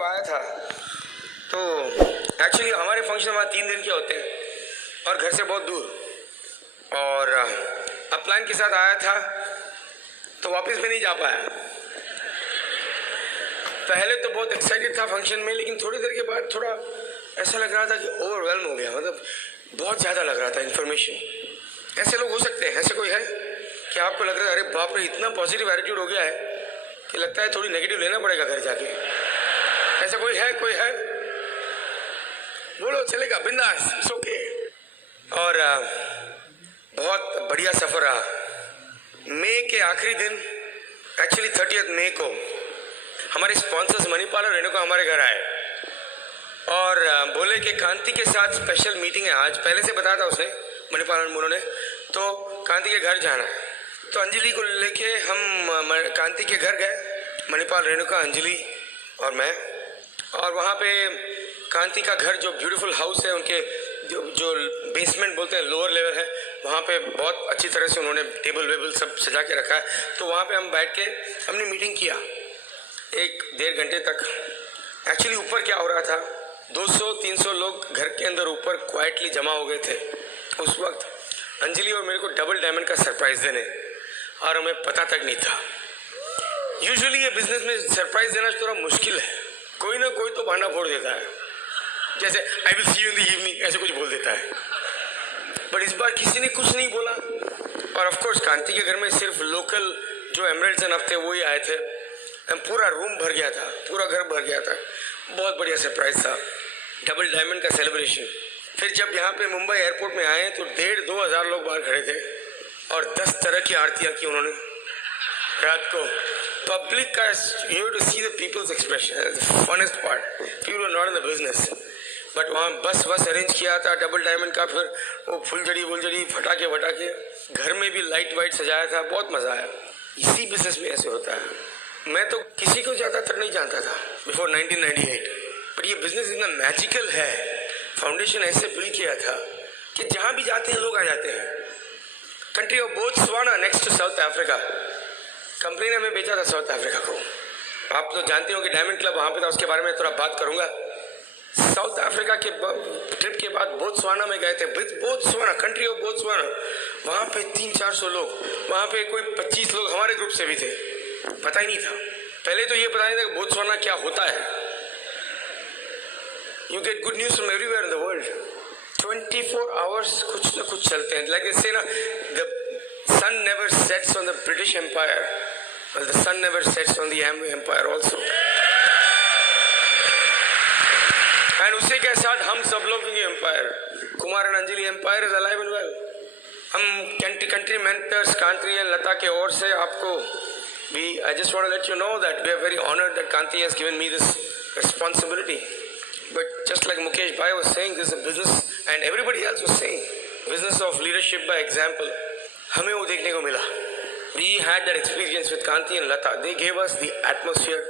जब आया था तो एक्चुअली हमारे फंक्शन वहाँ 3 दिन के होते हैं और घर से बहुत दूर, और अब प्लान के साथ आया था तो वापस भी नहीं जा पाया। पहले तो बहुत एक्साइटेड था फंक्शन में, लेकिन थोड़ी देर के बाद थोड़ा ऐसा लग रहा था कि ओवरवेल्म हो गया, मतलब बहुत ज़्यादा लग रहा था इन्फॉर्मेशन। ऐसे लोग हो सकते हैं, ऐसे कोई है कि आपको लग रहा है अरे बाप रे इतना पॉजिटिव एटीट्यूड हो गया है कि लगता है थोड़ी नेगेटिव लेना पड़ेगा घर जाके? ऐसा कोई है? कोई है? बोलो, चलेगा, बिंदास, इट्स ओके। और बहुत बढ़िया सफ़र रहा। मई के आखिरी दिन, एक्चुअली 30 मई को हमारे स्पॉन्सर्स मणिपाल और रेणुका हमारे घर आए और बोले कि कांति के साथ स्पेशल मीटिंग है आज। पहले से बताया था उसने, मणिपाल और मोनू ने, तो कांति के घर जाना है। तो अंजलि को लेके हम कांति के घर गए, मणिपाल, रेणुका, अंजलि और मैं। और वहाँ पे कांति का घर, जो ब्यूटीफुल हाउस है, उनके जो बेसमेंट बोलते हैं, लोअर लेवल है, वहाँ पे बहुत अच्छी तरह से उन्होंने टेबल वेबल सब सजा के रखा है। तो वहाँ पे हम बैठ के हमने मीटिंग किया 1-1.5 घंटे तक। एक्चुअली ऊपर क्या हो रहा था, 200-300 लोग घर के अंदर ऊपर क्वाइटली जमा हो गए थे उस वक्त, अंजलि और मेरे को डबल डायमंड का सरप्राइज देने, और हमें पता तक नहीं था। यूजुअली ये बिजनेस में सरप्राइज देना थोड़ा मुश्किल है, कोई ना कोई तो बहाना फोड़ देता है, जैसे I will see you in the evening, ऐसे कुछ बोल देता है। बट इस बार किसी ने कुछ नहीं बोला। और ऑफ कोर्स कांति के घर में सिर्फ लोकल जो एमरल्ड्स एंड थे वो ही आए थे। पूरा रूम भर गया था, पूरा घर भर गया था। बहुत बढ़िया सरप्राइज था, डबल डायमंड का सेलिब्रेशन। फिर जब यहाँ पे मुंबई एयरपोर्ट में आए तो 1,500-2 हज़ार लोग बाहर खड़े थे और 10 तरह की आरतियाँ की उन्होंने रात को। पब्लिक का, you have to see the people's expression, the funnest part. People are not in the business, but वहाँ बस अरेंज किया था डबल डायमंड का, फिर वो फुलझड़ी फटाके, घर में भी लाइट वाइट सजाया था, बहुत मज़ा आया। इसी बिजनेस में ऐसे होता है। मैं तो किसी को ज़्यादातर नहीं जानता था बिफोर 1998, बट ये बिजनेस इतना मैजिकल है। फाउंडेशन ऐसे बिल्ड किया था कि जहाँ भी जाते हैं लोग आ जाते हैं। Country of Botswana next to South Africa, company ने हमें बेचा था साउथ अफ्रीका को। आप तो जानते हो कि डायमंड क्लब वहाँ पे था, उसके बारे में थोड़ा बात करूँगा। साउथ अफ्रीका के ट्रिप के बाद बोत्सवाना में गए थे, बोत्सवाना, कंट्री ऑफ बोत्सवाना। वहाँ पे 300-400 लोग, वहाँ पे कोई 25 लोग हमारे ग्रुप से भी थे, पता ही नहीं था। पहले तो ये पता नहीं था कि बोत्सवाना क्या होता है। You get good news from everywhere in the world. 24 hours कुछ ना कुछ चलते हैं। लाइक से ना, the sun never sets on the British Empire, the sun never sets on the empire also. And उसी के साथ हम सब लोग की empire, Kumar and Anjali empire is alive and well. हम country mentors Kanti and Lata के ओर से आपको I just want to let you know that we are very honored that Kanti has given me this responsibility. But just like Mukesh Bhai was saying, this is a business, and everybody else was saying, business of leadership by example. हमें वो देखने को मिला. We had that experience with Kanti and Lata. They gave us the atmosphere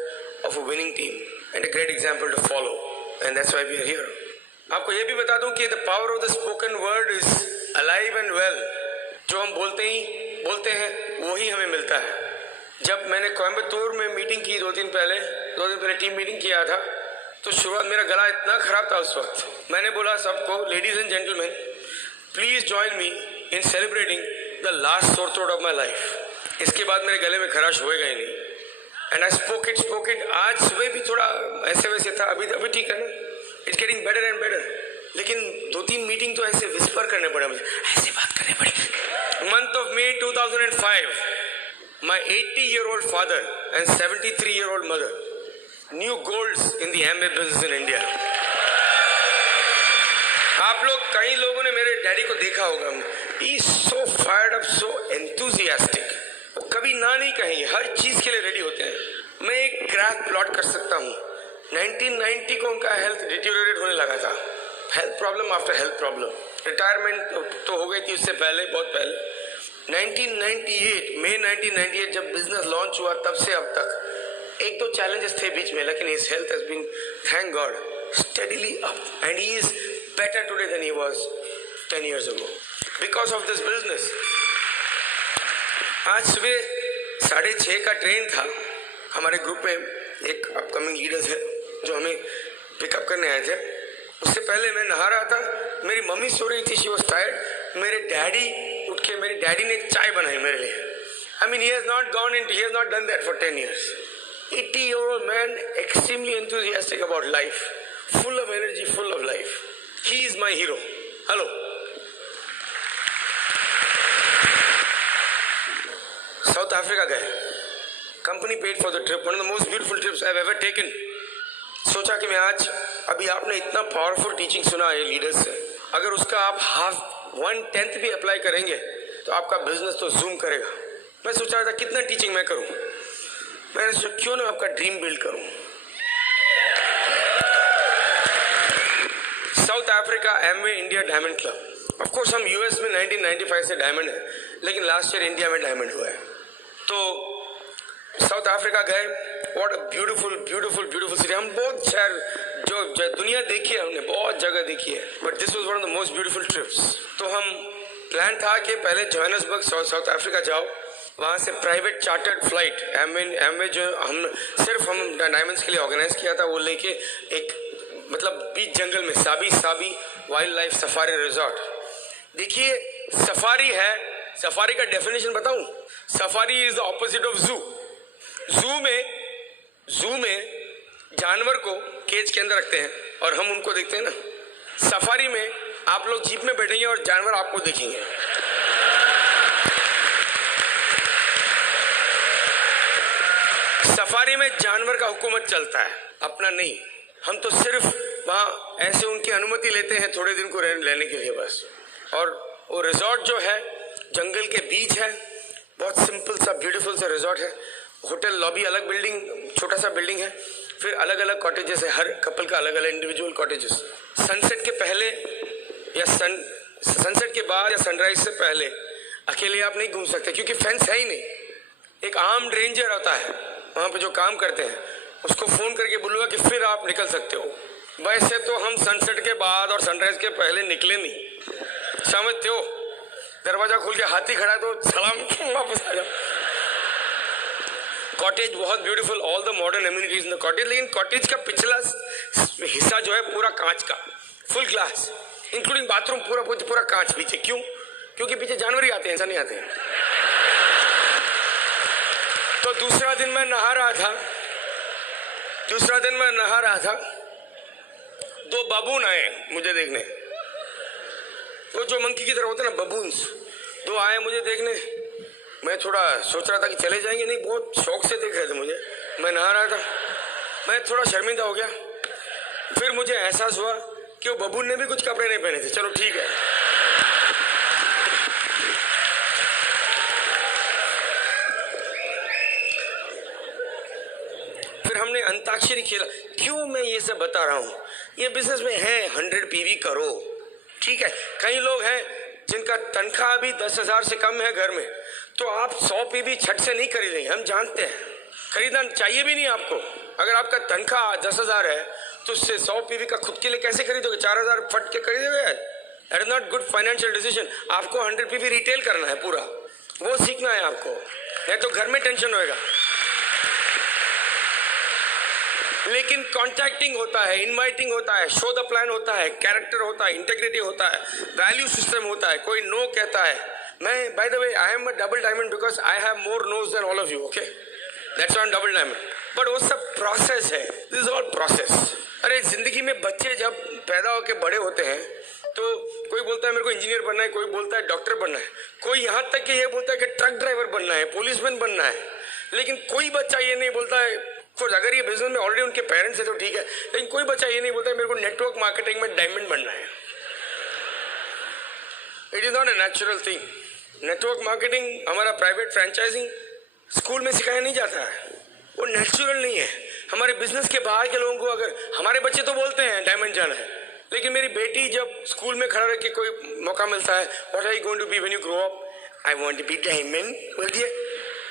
of a winning team and a great example to follow. And that's why we are here. आपको ये भी बता दूं कि the power of the spoken word is alive and well. जो हम बोलते हैं वही हमें मिलता है। जब मैंने कोयम्बतूर में मीटिंग की 2 दिन पहले टीम मीटिंग किया था, तो शुरुआत मेरा गला इतना खराब था उस वक्त। मैंने बोला सबको, ladies and gentleman, please join me in celebrating the last sore throat of my life. इसके बाद मेरे गले में खराश होएगा ही नहीं। And I spoke it. आज सुबह भी थोड़ा ऐसे वैसे था, अभी ठीक है ना, it's getting better and better. लेकिन 2-3 मीटिंग तो ऐसे विस्पर करने पड़ा मुझे, ऐसे बात करने पड़ी। Month of May 2005, my 80-year-old father and 73-year-old mother new goals in the Amway business in India. आप लोग, कई लोगों ने मेरे डैडी को देखा होगा, he is so fired up, so enthusiastic. वो कभी ना नहीं कहेंगे, हर चीज के लिए रेडी होते हैं। मैं एक ग्राफ प्लॉट कर सकता हूँ। 1990 को उनका हेल्थ डिटेरियोरेट होने लगा था, health problem after health problem. Retirement तो हो गई थी उससे पहले, बहुत पहले। 1998, मई 1998 जब बिजनेस लॉन्च हुआ, तब से अब तक 1-2 चैलेंजेस थे बीच में, लेकिन his health has been, thank God, steadily up, and he is better today than he was 10 years ago because of this business. आज सुबह 6:30 का ट्रेन था। हमारे ग्रुप में एक अपकमिंग लीडर्स है, जो हमें पिकअप करने आए थे, उससे पहले मैं नहा रहा था, मेरी मम्मी सो रही थी, शी वाज टायर्ड। मेरे डैडी उठ के, मेरे डैडी ने चाय बनाई मेरे लिए। I mean, he has not done that for 10 years. 80-year-old man, extremely enthusiastic about life, full of energy, full of life. He is my hero. Hello. South Africa गए, company paid for the trip, one of the most beautiful trips I have ever taken. सोचा कि मैं आज, अभी आपने इतना powerful teaching सुना है लीडर्स से, अगर उसका आप 1/10 भी अप्लाई करेंगे तो आपका बिजनेस तो जूम करेगा। मैं सोच रहा था कितना टीचिंग मैं करूं, मैंने सोचा क्यों ना आपका ड्रीम बिल्ड करूं। South Africa, Amway India diamond club. Of course हम यूएस में 1995 से डायमंड है, लेकिन लास्ट ईयर इंडिया में डायमंड हुआ है। तो साउथ अफ्रीका गए, what a beautiful beautiful beautiful city. हम बहुत शहर जो दुनिया देखी है, हमने बहुत जगह देखी है, but this was one of the most beautiful trips. तो हम प्लान था कि पहले जोहान्सबर्ग साउथ अफ्रीका जाओ, वहाँ से प्राइवेट चार्टर्ड फ्लाइट एमवे जो हम डायमंड्स के लिए ऑर्गेनाइज किया था, वो लेके एक मतलब बीच जंगल में Sabi wild life safari resort. देखिए सफारी है, सफारी का डेफिनेशन बताऊं, safari is the opposite of जू। जू में जानवर को केज के अंदर रखते हैं और हम उनको देखते हैं ना। सफारी में आप लोग जीप में बैठेंगे और जानवर आपको देखेंगे। सफारी में जानवर का हुकूमत चलता है, अपना नहीं। हम तो सिर्फ वहाँ ऐसे उनकी अनुमति लेते हैं थोड़े दिन को रहने के लिए बस। और वो रिजॉर्ट जो है जंगल के बीच है, बहुत सिंपल सा ब्यूटीफुल सा रिजॉर्ट है। होटल लॉबी अलग, बिल्डिंग छोटा सा बिल्डिंग है, फिर अलग अलग कॉटेजेस है, हर कपल का अलग अलग इंडिविजुअल कॉटेजेस। सनसेट के पहले या सनसेट के बाद या सनराइज से पहले अकेले आप नहीं घूम सकते, क्योंकि फेंस है ही नहीं। एक आर्म्ड रेंजर होता है वहाँ पे जो काम करते हैं, उसको फोन करके बोलूँगा कि फिर आप निकल सकते हो। वैसे तो हम सनसेट के बाद और सनराइज के पहले निकले नहीं, समझते हो। दरवाजा खोल के हाथी खड़ा है तो सलाम वापस आ जाओ। कॉटेज बहुत beautiful, all the modern amenities in the cottage. लेकिन कॉटेज का पिछला हिस्सा जो है पूरा कांच का, फुल ग्लास, इंक्लूडिंग बाथरूम पूरा कांच पीछे। क्यों? क्योंकि पीछे जानवर ही आते हैं, ऐसा नहीं आते हैं। तो दूसरा दिन मैं नहा रहा था, दो बाबून आए मुझे देखने। वो जो मंकी की तरह होते हैं ना, बबून्स, दो आए मुझे देखने। मैं थोड़ा सोच रहा था कि चले जाएंगे, नहीं, बहुत शौक से देख रहे थे मुझे। मैं नहा रहा था, मैं थोड़ा शर्मिंदा हो गया। फिर मुझे एहसास हुआ कि वो बबून ने भी कुछ कपड़े नहीं पहने थे। चलो ठीक है। फिर हमने अंताक्षरी खेला। क्यों मैं ये सब बता रहा हूँ? ये बिजनेस में है 100 पीवी करो, ठीक है। कई लोग हैं जिनका तनख्वाह भी 10,000 से कम है घर में, तो आप 100 पीवी छट से नहीं खरीदेंगे, हम जानते हैं। खरीदना चाहिए भी नहीं आपको। अगर आपका तनख्वाह 10,000 है तो उससे 100 पीवी का खुद के लिए कैसे खरीदोगे? 4,000 फट के खरीदोगे? That is not good financial decision. आपको 100 पीवी रिटेल करना है पूरा, वो सीखना है आपको, नहीं तो घर में टेंशन होएगा। लेकिन कॉन्टैक्टिंग होता है, इनवाइटिंग होता है, शो द प्लान होता है, कैरेक्टर होता है, इंटेग्रिटी होता है, वैल्यू सिस्टम होता है। कोई नो कहता है। मैं, by the way, I am a double diamond because I have more nos than all of you, okay, that's why I am double diamond. But वो सब प्रोसेस है, दिस इज ऑल प्रोसेस। अरे जिंदगी में बच्चे जब पैदा होकर बड़े होते हैं तो कोई बोलता है मेरे को इंजीनियर बनना है, कोई बोलता है डॉक्टर बनना है, कोई यहाँ तक कि ये बोलता है कि ट्रक ड्राइवर बनना है, पुलिसमैन बनना है। लेकिन कोई बच्चा ये नहीं बोलता है, अगर ये बिजनेस में ऑलरेडी उनके पेरेंट्स है तो ठीक है, लेकिन कोई बच्चा ये नहीं बोलता है मेरे को नेटवर्क मार्केटिंग में डायमंड बनना है। It is not a natural thing. Network marketing, हमारा प्राइवेट फ्रेंचाइजिंग स्कूल में सिखाया नहीं जाता है, वो नेचुरल नहीं है। हमारे बिजनेस के बाहर के लोगों को, अगर हमारे बच्चे तो बोलते हैं डायमंड जाना है, लेकिन मेरी बेटी जब स्कूल में खड़ा रह के कोई मौका मिलता है, what are you going to be when you grow up? I want to be diamond बोलती है।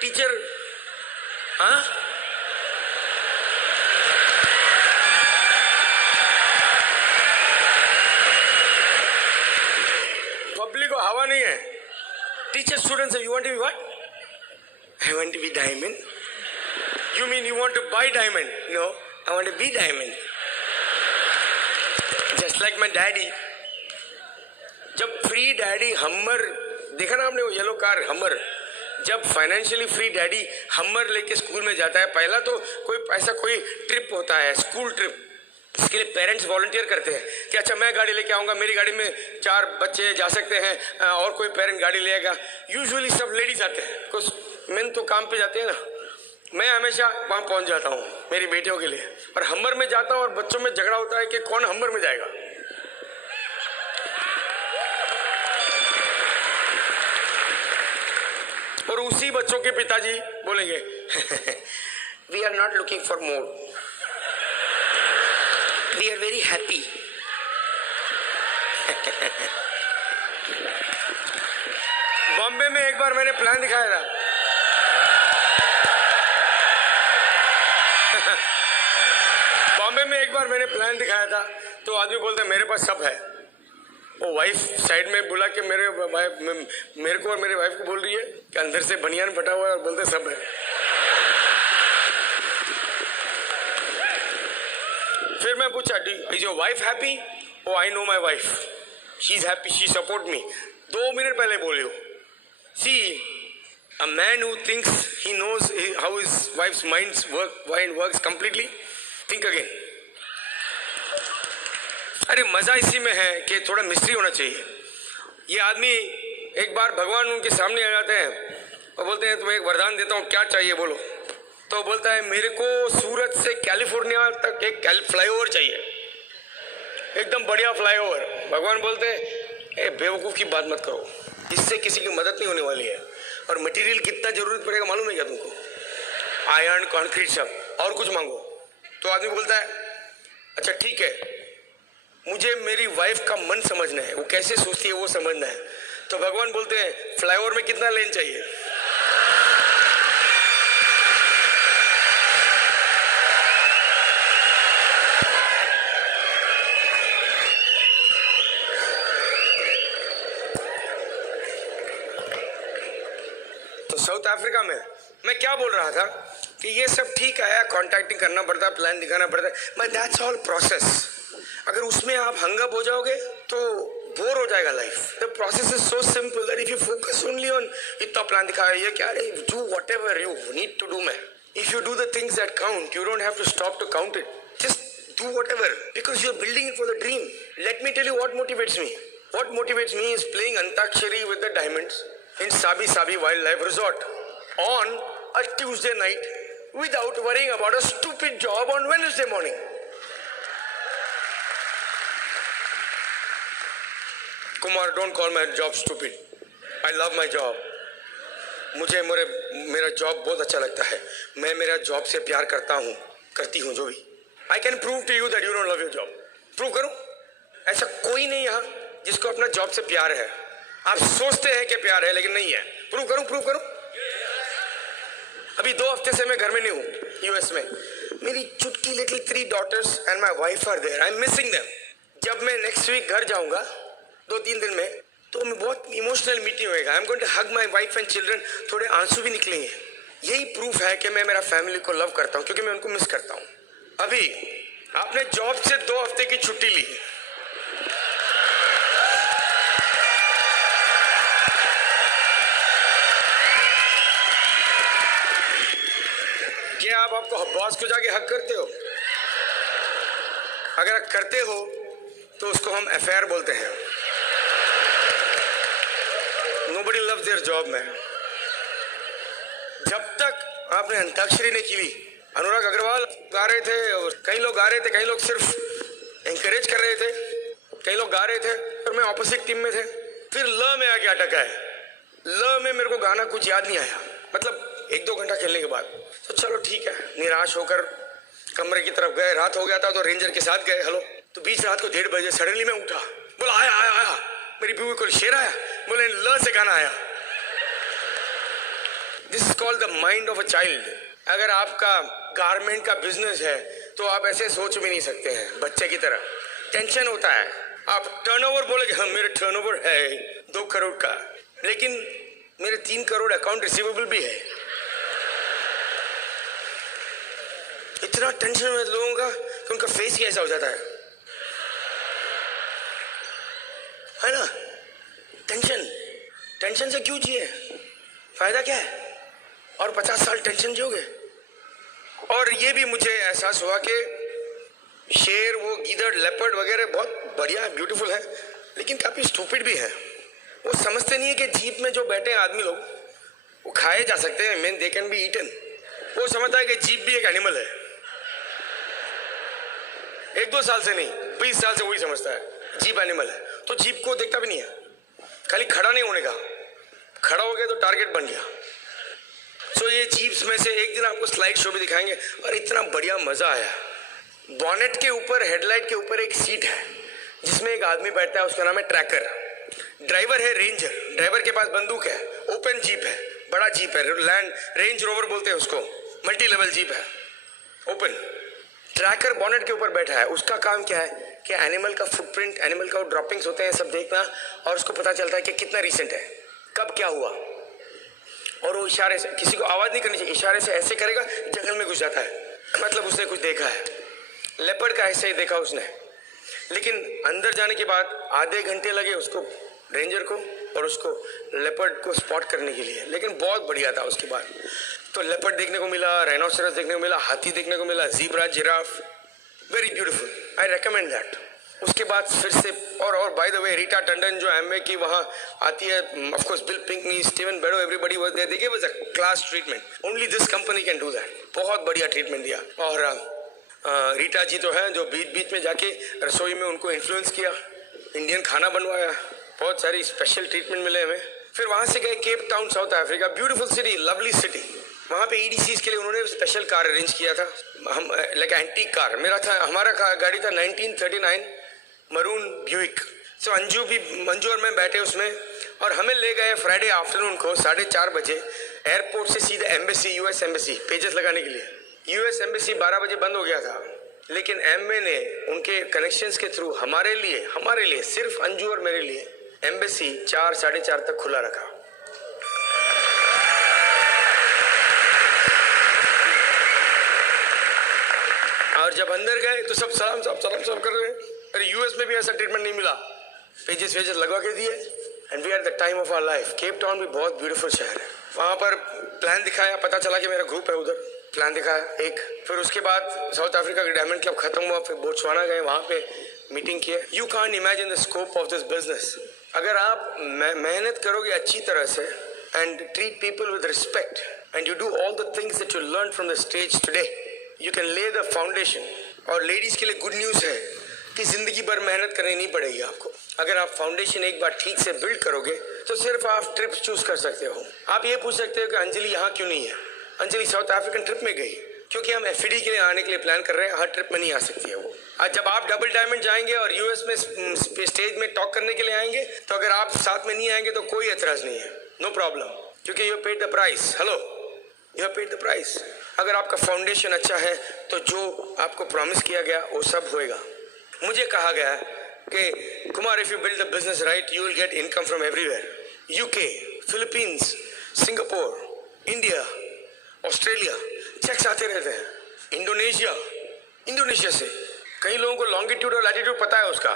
टीचर, हाँ, पब्लिक को हवा नहीं है। Teacher students, you want to be what? I want to be diamond. You mean you want to buy diamond? No, I want to be diamond. Just like my daddy. जब free daddy हमर, देखा ना आपने वो yellow car हमर, जब financially free daddy हमर लेके स्कूल में जाता है, पहला तो कोई ट्रिप होता है, स्कूल ट्रिप, इसके लिए पेरेंट्स वॉलंटियर करते हैं कि अच्छा मैं गाड़ी लेके आऊँगा, मेरी गाड़ी में 4 बच्चे जा सकते हैं और कोई पेरेंट गाड़ी लेगा। यूजुअली सब लेडीज आते हैं, कुछ मेन तो काम पे जाते हैं ना। मैं हमेशा वहाँ पहुँच जाता हूँ मेरी बेटियों के लिए, और हमर में जाता हूँ और बच्चों में झगड़ा होता है कि कौन हमर में जाएगा। और उसी बच्चों के पिताजी बोलेंगे we are not looking for more, we are very happy. Bombay में एक बार मैंने प्लान दिखाया था। बॉम्बे में एक बार मैंने प्लान दिखाया था तो आदमी बोलता है मेरे पास सब है। वो वाइफ साइड में बुला के मेरे को और मेरे वाइफ को बोल रही है कि अंदर से बनियान फटा हुआ है और बोलते सब है। फिर मैं पूछा is your wife happy? Oh I know my wife, she is happy, she support me. 2 minute पहले बोले हो। सी a man who thinks he knows how his wife's mind works completely, think again. अरे मजा इसी में है कि थोड़ा मिस्ट्री होना चाहिए। ये आदमी एक बार भगवान उनके सामने आ जाते हैं और बोलते हैं तुम्हें एक वरदान देता हूँ, क्या चाहिए बोलो। तो बोलता है मेरे को सूरत से कैलिफोर्निया तक एक फ्लाईओवर चाहिए, एकदम बढ़िया फ्लाईओवर। भगवान बोलते हैं बेवकूफ़ की बात मत करो, इससे किसी की मदद नहीं होने वाली है। और मटेरियल कितना जरूरत पड़ेगा मालूम है क्या तुमको? आयरन, कंक्रीट, सब। और कुछ मांगो। तो आदमी बोलता है अच्छा ठीक है, मुझे मेरी वाइफ का मन समझना है, वो कैसे सोचती है वो समझना है। तो भगवान बोलते हैं फ्लाईओवर में कितना लेन चाहिए? साउथ अफ्रीका में मैं क्या बोल रहा था कि ये सब ठीक है, कॉन्टैक्टिंग करना पड़ता है, प्लान दिखाना पड़ता है, बट दैट्स ऑल प्रोसेस। अगर उसमें आप हंगअप हो जाओगे तो बोर हो जाएगा life. The process is so simple that if you focus only on इतना प्लान दिखाया ये क्या है, do whatever you need to do. Man, if you do the things that count, you don't have to stop to count it, just do whatever because you are building it for the dream. Let me tell you what motivates me. What motivates me is playing Antakshari with the diamonds in Sabi Sabi Wildlife Resort on a Tuesday night without worrying about a stupid job on Wednesday morning. Kumar, don't call my job stupid. I love my job. मुझे मेरा job बहुत अच्छा लगता है। मैं मेरा job से प्यार करता हूँ, करती हूँ जो भी। I can prove to you that you don't love your job. Prove करूँ? ऐसा कोई नहीं यहाँ जिसको अपना जॉब से प्यार है। आप सोचते हैं कि प्यार है लेकिन नहीं है। प्रूव करूं? अभी 2 हफ्ते से मैं घर में नहीं हूँ यूएस में। मेरी चुटकी little 3 daughters and my wife are there, I am missing them. जब मैं नेक्स्ट वीक घर जाऊंगा 2-3 दिन में, तो मैं बहुत इमोशनल मीटिंग होएगा। I am going to hug my wife and children. थोड़े आंसू भी निकलेंगे। यही प्रूफ है कि मैं मेरा फैमिली को लव करता हूँ, क्योंकि मैं उनको मिस करता हूँ। अभी आपने जॉब से 2 हफ्ते की छुट्टी ली, क्या आप आपको बॉस को जाके हक करते हो? अगर आप करते हो तो उसको हम अफेयर बोलते हैं। Nobody loves their job में। जब तक आपने अंताक्षरी नहीं की, अनुराग अग्रवाल गा रहे थे और कई लोग गा रहे थे, कई लोग सिर्फ एंकरेज कर रहे थे, कई लोग गा रहे थे और मैं ऑपोजिट टीम में थे। फिर ल में आके अटका है। ल में मेरे को गाना कुछ याद नहीं आया, मतलब 1-2 घंटा खेलने के बाद। तो चलो ठीक है, निराश होकर कमरे की तरफ गए। रात हो गया था तो रेंजर के साथ गए। हेलो, तो बीच रात को 1:30 बजे सडनली मैं उठा, बोला आया। मेरी बीवी को शेर आया, बोले ल से गाना आया। This is called the mind of a child. अगर आपका गारमेंट का बिजनेस है तो आप ऐसे सोच भी नहीं सकते हैं, बच्चे की तरह। टेंशन होता है। आप टर्नओवर बोलेगे, हाँ मेरे टर्नओवर है 2 करोड़ का, लेकिन मेरे 3 करोड़ अकाउंट रिसीवेबल भी है। इतना टेंशन में लोगों का कि उनका फेस ही ऐसा हो जाता है ना। टेंशन से क्यों जिए, फायदा क्या है, और 50 साल टेंशन जियोगे। और ये भी मुझे एहसास हुआ कि शेर, वो गीदड़, लेपर्ड वगैरह बहुत बढ़िया है, ब्यूटीफुल है, लेकिन काफी स्टूपिड भी है। वो समझते नहीं है कि जीप में जो बैठे हैं आदमी लोग वो खाए जा सकते हैं, mean they can be eaten. वो समझता है कि जीप भी एक एनिमल है। 1-2 साल से नहीं, 20 साल से वही समझता है जीप एनिमल है। तो जीप को देखता भी नहीं है, खाली खड़ा नहीं होने का, खड़ा हो गया तो टारगेट बन गया। सो ये जीप्स में से एक दिन आपको स्लाइड शो भी दिखाएंगे, और इतना बढ़िया मजा आया। बॉनेट के ऊपर, हेडलाइट के ऊपर एक सीट है जिसमें एक आदमी बैठता है, उसका नाम है ट्रैकर। ड्राइवर है रेंजर, ड्राइवर के पास बंदूक है, ओपन जीप है, बड़ा जीप है, लैंड रेंज रोवर बोलते हैं उसको, मल्टी लेवल जीप है, ओपन। ट्रैकर बॉनेट के ऊपर बैठा है, उसका काम क्या है कि एनिमल का फुटप्रिंट, एनिमल का ड्रॉपिंग्स होते हैं सब देखना, और उसको पता चलता है कि कितना रिसेंट है, कब क्या हुआ। और वो इशारे से, किसी को आवाज नहीं करनी चाहिए, इशारे से ऐसे करेगा, जंगल में घुस जाता है, मतलब उसने कुछ देखा है। लेपर्ड का ऐसे ही देखा उसने, लेकिन अंदर जाने के बाद आधे घंटे लगे उसको, रेंजर को और उसको लेपर्ड को स्पॉट करने के लिए, लेकिन बहुत बढ़िया था। उसके बाद तो लेपर्ड देखने को मिला, राइनोसेरस देखने को मिला, हाथी देखने को मिला, zebra, giraffe, very beautiful, I recommend that. उसके बाद फिर से, और by the way Rita Tandon जो एमवे की वहाँ आती है, of course Bill Pinckney, Steven Bedo, everybody was there, they give us a class treatment, only this company can do that. बहुत बढ़िया ट्रीटमेंट दिया। और रीटा जी तो हैं जो बीच बीच में जाके रसोई में उनको इन्फ्लुएंस किया, इंडियन खाना बनवाया, बहुत सारी स्पेशल ट्रीटमेंट मिले हमें। फिर वहाँ से गए Cape Town, south Africa, beautiful city, lovely city. वहाँ पे EDCs के लिए उन्होंने स्पेशल कार अरेंज किया था, हम लाइक एंटीक कार। हमारा गाड़ी था 1939 मरून ब्यूइक। सो मंजू और मैं बैठे उसमें, और हमें ले गए फ्राइडे आफ्टरनून को 4:30 बजे एयरपोर्ट से सीधे एम्बेसी, US एम्बेसी, पेजेस लगाने के लिए। US एम्बेसी 12 बजे बंद हो गया था, लेकिन एमवे ने उनके कनेक्शंस के थ्रू हमारे लिए सिर्फ अंजू और मेरे लिए एम्बेसी 4, 4:30 तक खुला रखा। और जब अंदर गए तो सब सलाम कर रहे हैं। अरे US में भी ऐसा ट्रीटमेंट नहीं मिला, पेजेस लगवा के दिए, and we are the time of our life. Cape Town भी बहुत ब्यूटीफुल शहर है। वहाँ पर प्लान दिखाया, पता चला कि मेरा ग्रुप है उधर, प्लान दिखाया एक। फिर उसके बाद साउथ अफ्रीका का डायमंड क्लब खत्म हुआ, फिर बोत्सवाना गए, वहाँ पे मीटिंग किए। You can't imagine the scope of this business. अगर आप मेहनत करोगे अच्छी तरह से, and treat people with respect, and you do all the things that you learn from the stage today, you can ले द फाउंडेशन। और लेडीज के लिए गुड न्यूज़ है कि जिंदगी भर मेहनत करनी नहीं पड़ेगी आपको। अगर आप फाउंडेशन एक बार ठीक से बिल्ड करोगे तो सिर्फ आप ट्रिप चूज कर सकते हो। आप ये पूछ सकते हो कि अंजलि यहाँ क्यों नहीं है। अंजलि साउथ अफ्रीकन ट्रिप में गई क्योंकि हम FED के लिए आने के लिए प्लान कर रहे हैं, हर ट्रिप में नहीं आ सकती है वो। आज जब आप डबल डायमंड जाएंगे और US में स्टेज में टॉक करने के लिए आएंगे, तो अगर आप साथ में नहीं आएंगे तो कोई एतराज नहीं है, नो प्रॉब्लम, क्योंकि you paid the price. Hello, you have paid the price. अगर आपका फाउंडेशन अच्छा है तो जो आपको प्रॉमिस किया गया वो सब होएगा। मुझे कहा गया कि Kumar, if you build the business right, you will get income from everywhere. UK, Philippines, Singapore, India, Australia, cheques आते रहते हैं। इंडोनेशिया से कई लोगों को लॉन्गिट्यूड और लैटिट्यूड पता है उसका,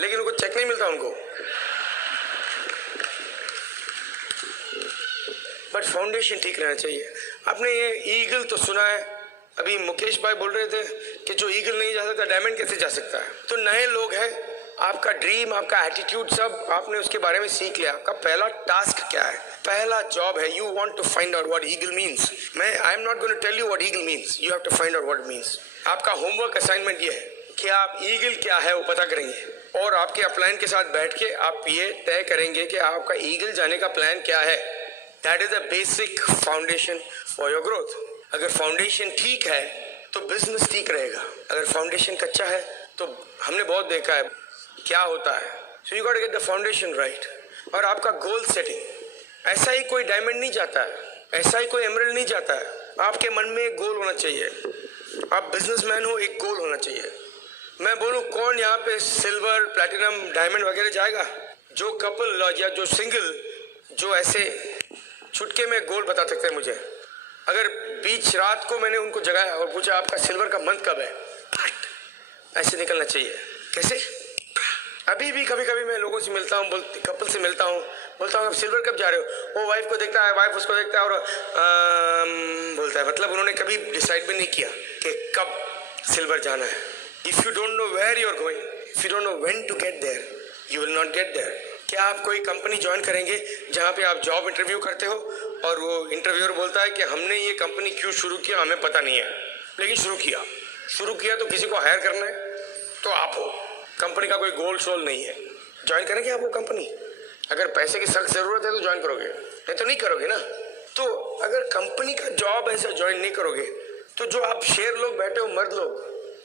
लेकिन उनको चेक नहीं मिलता उनको। बट फाउंडेशन ठीक रहना चाहिए। आपने ये ईगल तो सुना है, अभी मुकेश भाई बोल रहे थे कि जो ईगल नहीं जा सकता डायमंड कैसे जा सकता है। तो नए लोग हैं, आपका ड्रीम, आपका एटीट्यूड, सब आपने उसके बारे में सीख लिया। आपका पहला टास्क क्या है, पहला जॉब है, you want to find out what eagle means. I am not going to tell you what eagle means, you have to find out what it means. आपका होमवर्क असाइनमेंट ये है कि आप ईगल क्या है वो पता करेंगे, और आपके अपलाइन के साथ बैठ के आप ये तय करेंगे कि आपका ईगल जाने का प्लान क्या है। That is the basic foundation for your growth. अगर फाउंडेशन ठीक है तो बिजनेस ठीक रहेगा, अगर फाउंडेशन कच्चा है तो हमने बहुत देखा है क्या होता है। So you got to get the foundation right. और आपका गोल सेटिंग, ऐसा ही कोई डायमंड नहीं जाता है, ऐसा ही कोई एमरल्ड नहीं जाता है। आपके मन में एक गोल होना चाहिए। आप बिजनेसमैन हो, एक गोल होना चाहिए। मैं बोलूं कौन यहाँ पे सिल्वर, प्लैटिनम, डायमंड वगैरह जाएगा? जो कपल या जो सिंगल जो ऐसे चुटके में गोल बता सकते हैं मुझे। अगर बीच रात को मैंने उनको जगाया और पूछा आपका सिल्वर का मंथ कब है, ऐसे निकलना चाहिए। कैसे? अभी भी कभी कभी मैं लोगों से मिलता हूँ, कपल से मिलता हूँ, बोलता हूँ आप सिल्वर कब जा रहे हो, वो वाइफ को देखता है, वाइफ उसको देखता है और बोलता है, मतलब उन्होंने कभी डिसाइड भी नहीं किया कि कब सिल्वर जाना है। If you don't know where you are going, if you don't know when to get there, you will not get there. क्या आप कोई कंपनी ज्वाइन करेंगे जहाँ पे आप जॉब इंटरव्यू करते हो और वो इंटरव्यूअर बोलता है कि हमने ये कंपनी क्यों शुरू किया हमें पता नहीं है, लेकिन शुरू किया तो किसी को हायर करना है, तो आप हो। कंपनी का कोई गोल शोल नहीं है, ज्वाइन करेंगे आप वो कंपनी? अगर पैसे की सख्त जरूरत है तो ज्वाइन करोगे, नहीं तो नहीं करोगे ना। तो अगर कंपनी का जॉब ऐसा ज्वाइन नहीं करोगे तो जो आप शेर लोग बैठे हो, मर्द लोग,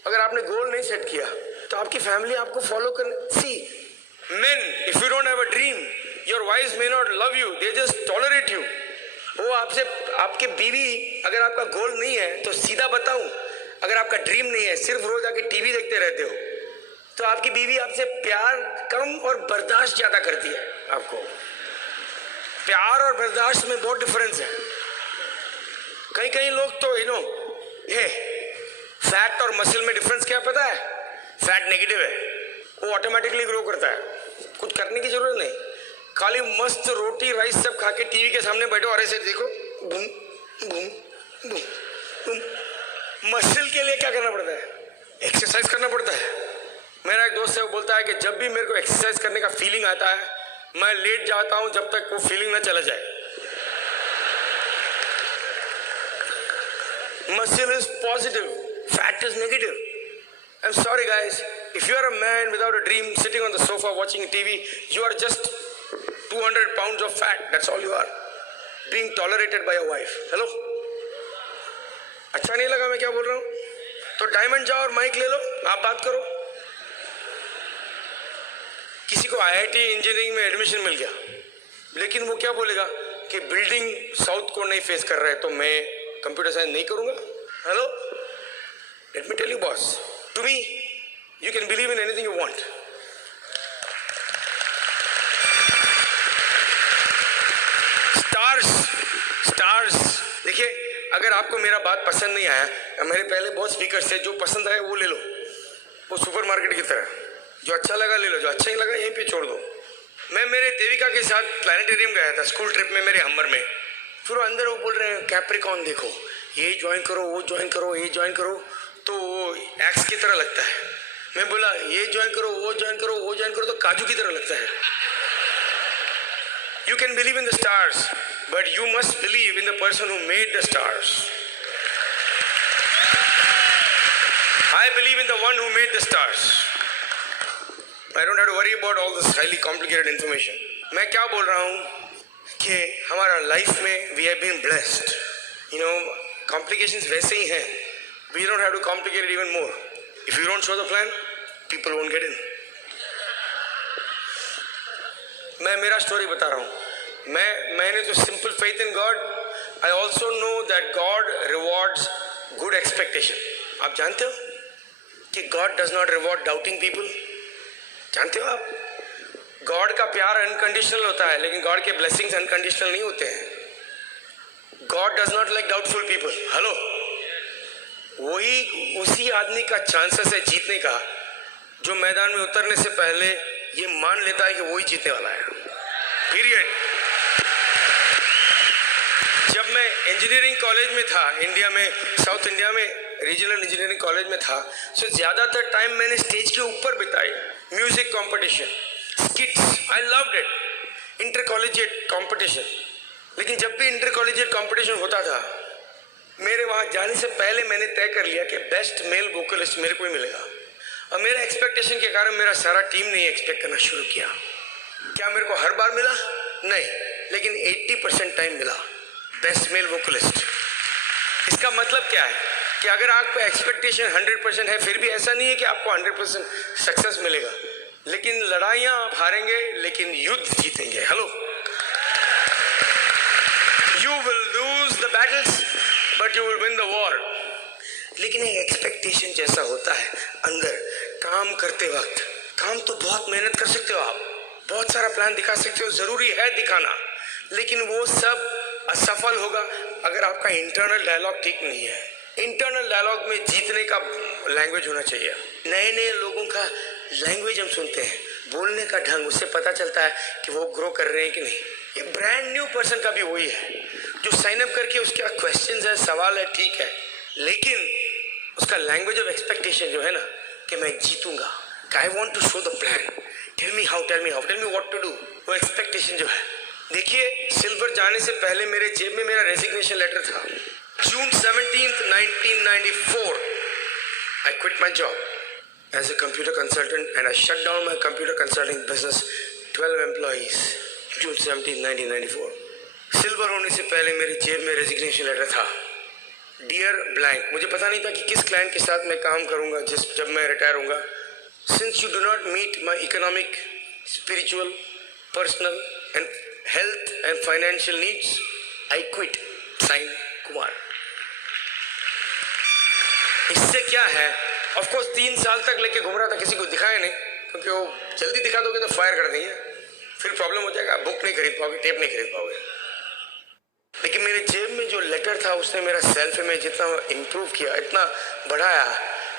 अगर आपने गोल नहीं सेट किया तो आपकी फैमिली आपको फॉलो करने। सी men, if you don't have a dream, your wives may not love you, they just tolerate you. वो आपसे, आपके बीवी, अगर आपका गोल नहीं है तो सीधा बताऊं, अगर आपका ड्रीम नहीं है, सिर्फ रोज आके टीवी देखते रहते हो, तो आपकी बीवी आपसे प्यार कम और बर्दाश्त ज्यादा करती है। आपको प्यार और बर्दाश्त में बहुत डिफरेंस है। कई लोग तो ये फैट और मसल में डिफरेंस क्या पता है? फैट नेगेटिव है, वो ऑटोमेटिकली ग्रो करता है, कुछ करने की जरूरत नहीं, खाली मस्त रोटी राइस सब खा के टीवी के सामने बैठो और ऐसे देखो, boom boom boom boom. Muscle के लिए क्या करना पड़ता है? एक्सरसाइज करना पड़ता है। मेरा एक दोस्त है, वो बोलता है कि जब भी मेरे को एक्सरसाइज करने का फीलिंग आता है मैं लेट जाता हूं जब तक वो फीलिंग ना चला जाए। Muscle is positive, fat is negative. I'm sorry guys, if you are a man without a dream sitting on the sofa watching TV, you are just 200 pounds of fat, that's all you are, being tolerated by a wife. Hello? अच्छा नहीं लगा मैं क्या बोल रहा हूँ? तो diamond जाओ और माइक ले लो, आप बात करो। किसी को IIT इंजीनियरिंग में एडमिशन मिल गया, लेकिन वो क्या बोलेगा कि बिल्डिंग साउथ को नहीं फेस कर रहा है तो मैं कंप्यूटर साइंस नहीं करूंगा। Hello, let me tell you boss, to me you can believe in anything you want. stars देखिए, अगर आपको मेरा बात पसंद नहीं आया, मेरे पहले बहुत स्पीकर्स थे, जो पसंद आए वो ले लो, वो सुपरमार्केट की तरह, जो अच्छा लगा ले लो, जो अच्छा नहीं लगा यहीं पे छोड़ दो। मैं मेरे देविका के साथ प्लानिटेरियम गया था स्कूल ट्रिप में, मेरे हमर में। फिर अंदर वो बोल रहे हैं कैप्रिकॉन देखो, ये ज्वाइन करो, वो ज्वाइन करो, ये ज्वाइन करो, तो वो एक्स की तरह लगता है। मैं बोला ये ज्वाइन करो, वो ज्वाइन करो, वो ज्वाइन करो, तो काजू की तरह लगता है। You can believe in the stars, but you must believe in the person who made the stars. I believe in the one who made the stars. I don't have to worry about all this highly complicated information. मैं क्या बोल रहा हूँ कि हमारा life में we have been blessed, complications वैसे ही हैं, we don't have to complicate it even more. If you don't show the plan, people won't get in. मैं मेरा स्टोरी बता रहा हूँ। मैंने तो simple faith in God, I also know that God rewards good expectation. आप जानते हो कि God does not reward doubting people. जानते हो आप, गॉड का प्यार अनकंडीशनल होता है, लेकिन गॉड के ब्लेसिंग्स अनकंडीशनल नहीं होते हैं। God does not like doubtful people. Hello, वही उसी आदमी का चांसेस है जीतने का जो मैदान में उतरने से पहले ये मान लेता है कि वही जीतने वाला है, पीरियड। जब मैं इंजीनियरिंग कॉलेज में था, इंडिया में, साउथ इंडिया में रीजनल इंजीनियरिंग कॉलेज में था, सो ज्यादातर टाइम मैंने स्टेज के ऊपर बिताई। Music competition, स्किट्स, I loved it. Inter collegiate competition, लेकिन जब भी इंटर कॉलेजिएट कंपटीशन होता था, मेरे वहां जाने से पहले मैंने तय कर लिया कि बेस्ट मेल वोकलिस्ट मेरे को ही मिलेगा। और मेरा एक्सपेक्टेशन के कारण मेरा सारा टीम ने एक्सपेक्ट करना शुरू किया। क्या मेरे को हर बार मिला? नहीं, लेकिन 80% टाइम मिला बेस्ट मेल वोकलिस्ट। इसका मतलब क्या है कि अगर आपका एक्सपेक्टेशन 100% है, फिर भी ऐसा नहीं है कि आपको 100% सक्सेस मिलेगा, लेकिन लड़ाइयां आप हारेंगे लेकिन युद्ध जीतेंगे। Hello, you will lose the battles but you will win the war. लेकिन एक एक्सपेक्टेशन जैसा होता है अंदर, काम करते वक्त, काम तो बहुत मेहनत कर सकते हो आप, बहुत सारा प्लान दिखा सकते हो, जरूरी है दिखाना, लेकिन वो सब असफल होगा अगर आपका इंटरनल डायलॉग ठीक नहीं है, इंटरनल डायलॉग में जीतने का लैंग्वेज होना चाहिए। नए नए लोगों का लैंग्वेज हम सुनते हैं, बोलने का ढंग, उससे पता चलता है कि वो ग्रो कर रहे हैं कि नहीं। ये ब्रांड न्यू पर्सन का भी वही है, जो साइन अप करके उसके क्वेश्चंस है, सवाल है, ठीक है, लेकिन उसका लैंग्वेज ऑफ एक्सपेक्टेशन जो है ना, कि मैं जीतूंगा, I want to show the plan, tell me how, tell me how, tell me what to do, वो एक्सपेक्टेशन जो है। देखिए, सिल्वर जाने से पहले मेरे जेब में मेरा रेजिग्नेशन लेटर था। June 17th, 1994, I quit my job as a computer consultant and I shut down my computer consulting business, 12 employees, June 17th, 1994. Silver होने से पहले मेरी जेब में रेजिग्नेशन लेटर था। डियर ब्लैंक, मुझे पता नहीं था कि किस क्लाइंट के साथ मैं काम करूंगा जब मैं रिटायर होऊंगा। Since you do not meet my economic, spiritual, personal and health and financial needs, I quit. Sign Kumar. इससे क्या है, ऑफ कोर्स 3 साल तक लेके घूम रहा था, किसी को दिखाया नहीं, क्योंकि वो जल्दी दिखा दोगे तो फायर कर देंगे, फिर प्रॉब्लम हो जाएगा, बुक नहीं खरीद पाओगे, टेप नहीं खरीद पाओगे। लेकिन मेरे जेब में जो लेटर था उसने मेरा सेल्फ इमेज इतना इम्प्रूव किया, इतना बढ़ाया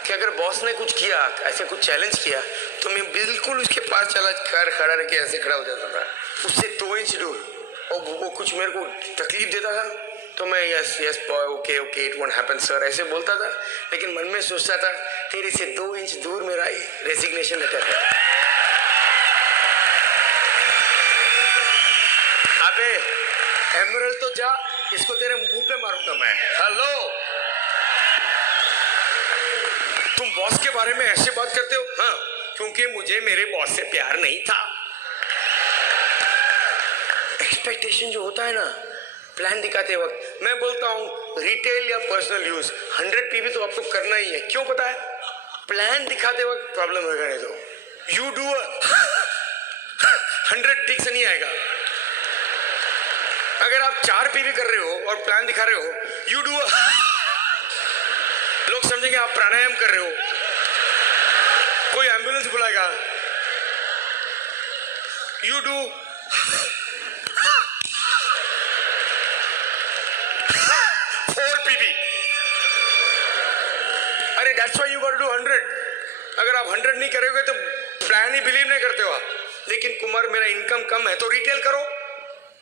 कि अगर बॉस ने कुछ किया, ऐसे कुछ चैलेंज किया, तो मैं बिल्कुल उसके पास चला कर खड़ा रह के ऐसे खड़ा हो जाता था, उससे 2 इंच दूर। और वो कुछ मेरे को तकलीफ देता था तो मैं yes yes boy, okay okay, it won't happen sir, ऐसे बोलता था, लेकिन मन में सोचता था तेरे से 2 इंच दूर मेरा रेजिग्नेशन लेटर है। अबे एमरल्ड तो जा, इसको तेरे मुंह पे मारूंगा मैं। हेलो, तुम बॉस के बारे में ऐसे बात करते हो? हाँ, क्योंकि मुझे मेरे बॉस से प्यार नहीं था। एक्सपेक्टेशन जो होता है ना, प्लान दिखाते वक्त, मैं बोलता हूं रिटेल या पर्सनल यूज 100 पीवी तो आपको करना ही है। क्यों पता है? प्लान दिखाते वक्त प्रॉब्लम होगा नहीं तो यू डू 100 ठीक से नहीं आएगा। अगर आप 4 पीवी कर रहे हो और प्लान दिखा रहे हो, यू डू लोग समझेंगे आप प्राणायाम कर रहे हो, कोई एम्बुलेंस बुलाएगा। You do 4 PV. अरे that's why you got to do 100। अगर आप 100 नहीं करोगे तो प्लान ही बिलीव नहीं करते हो आप। लेकिन कुमार, मेरा इनकम कम है तो रिटेल करो,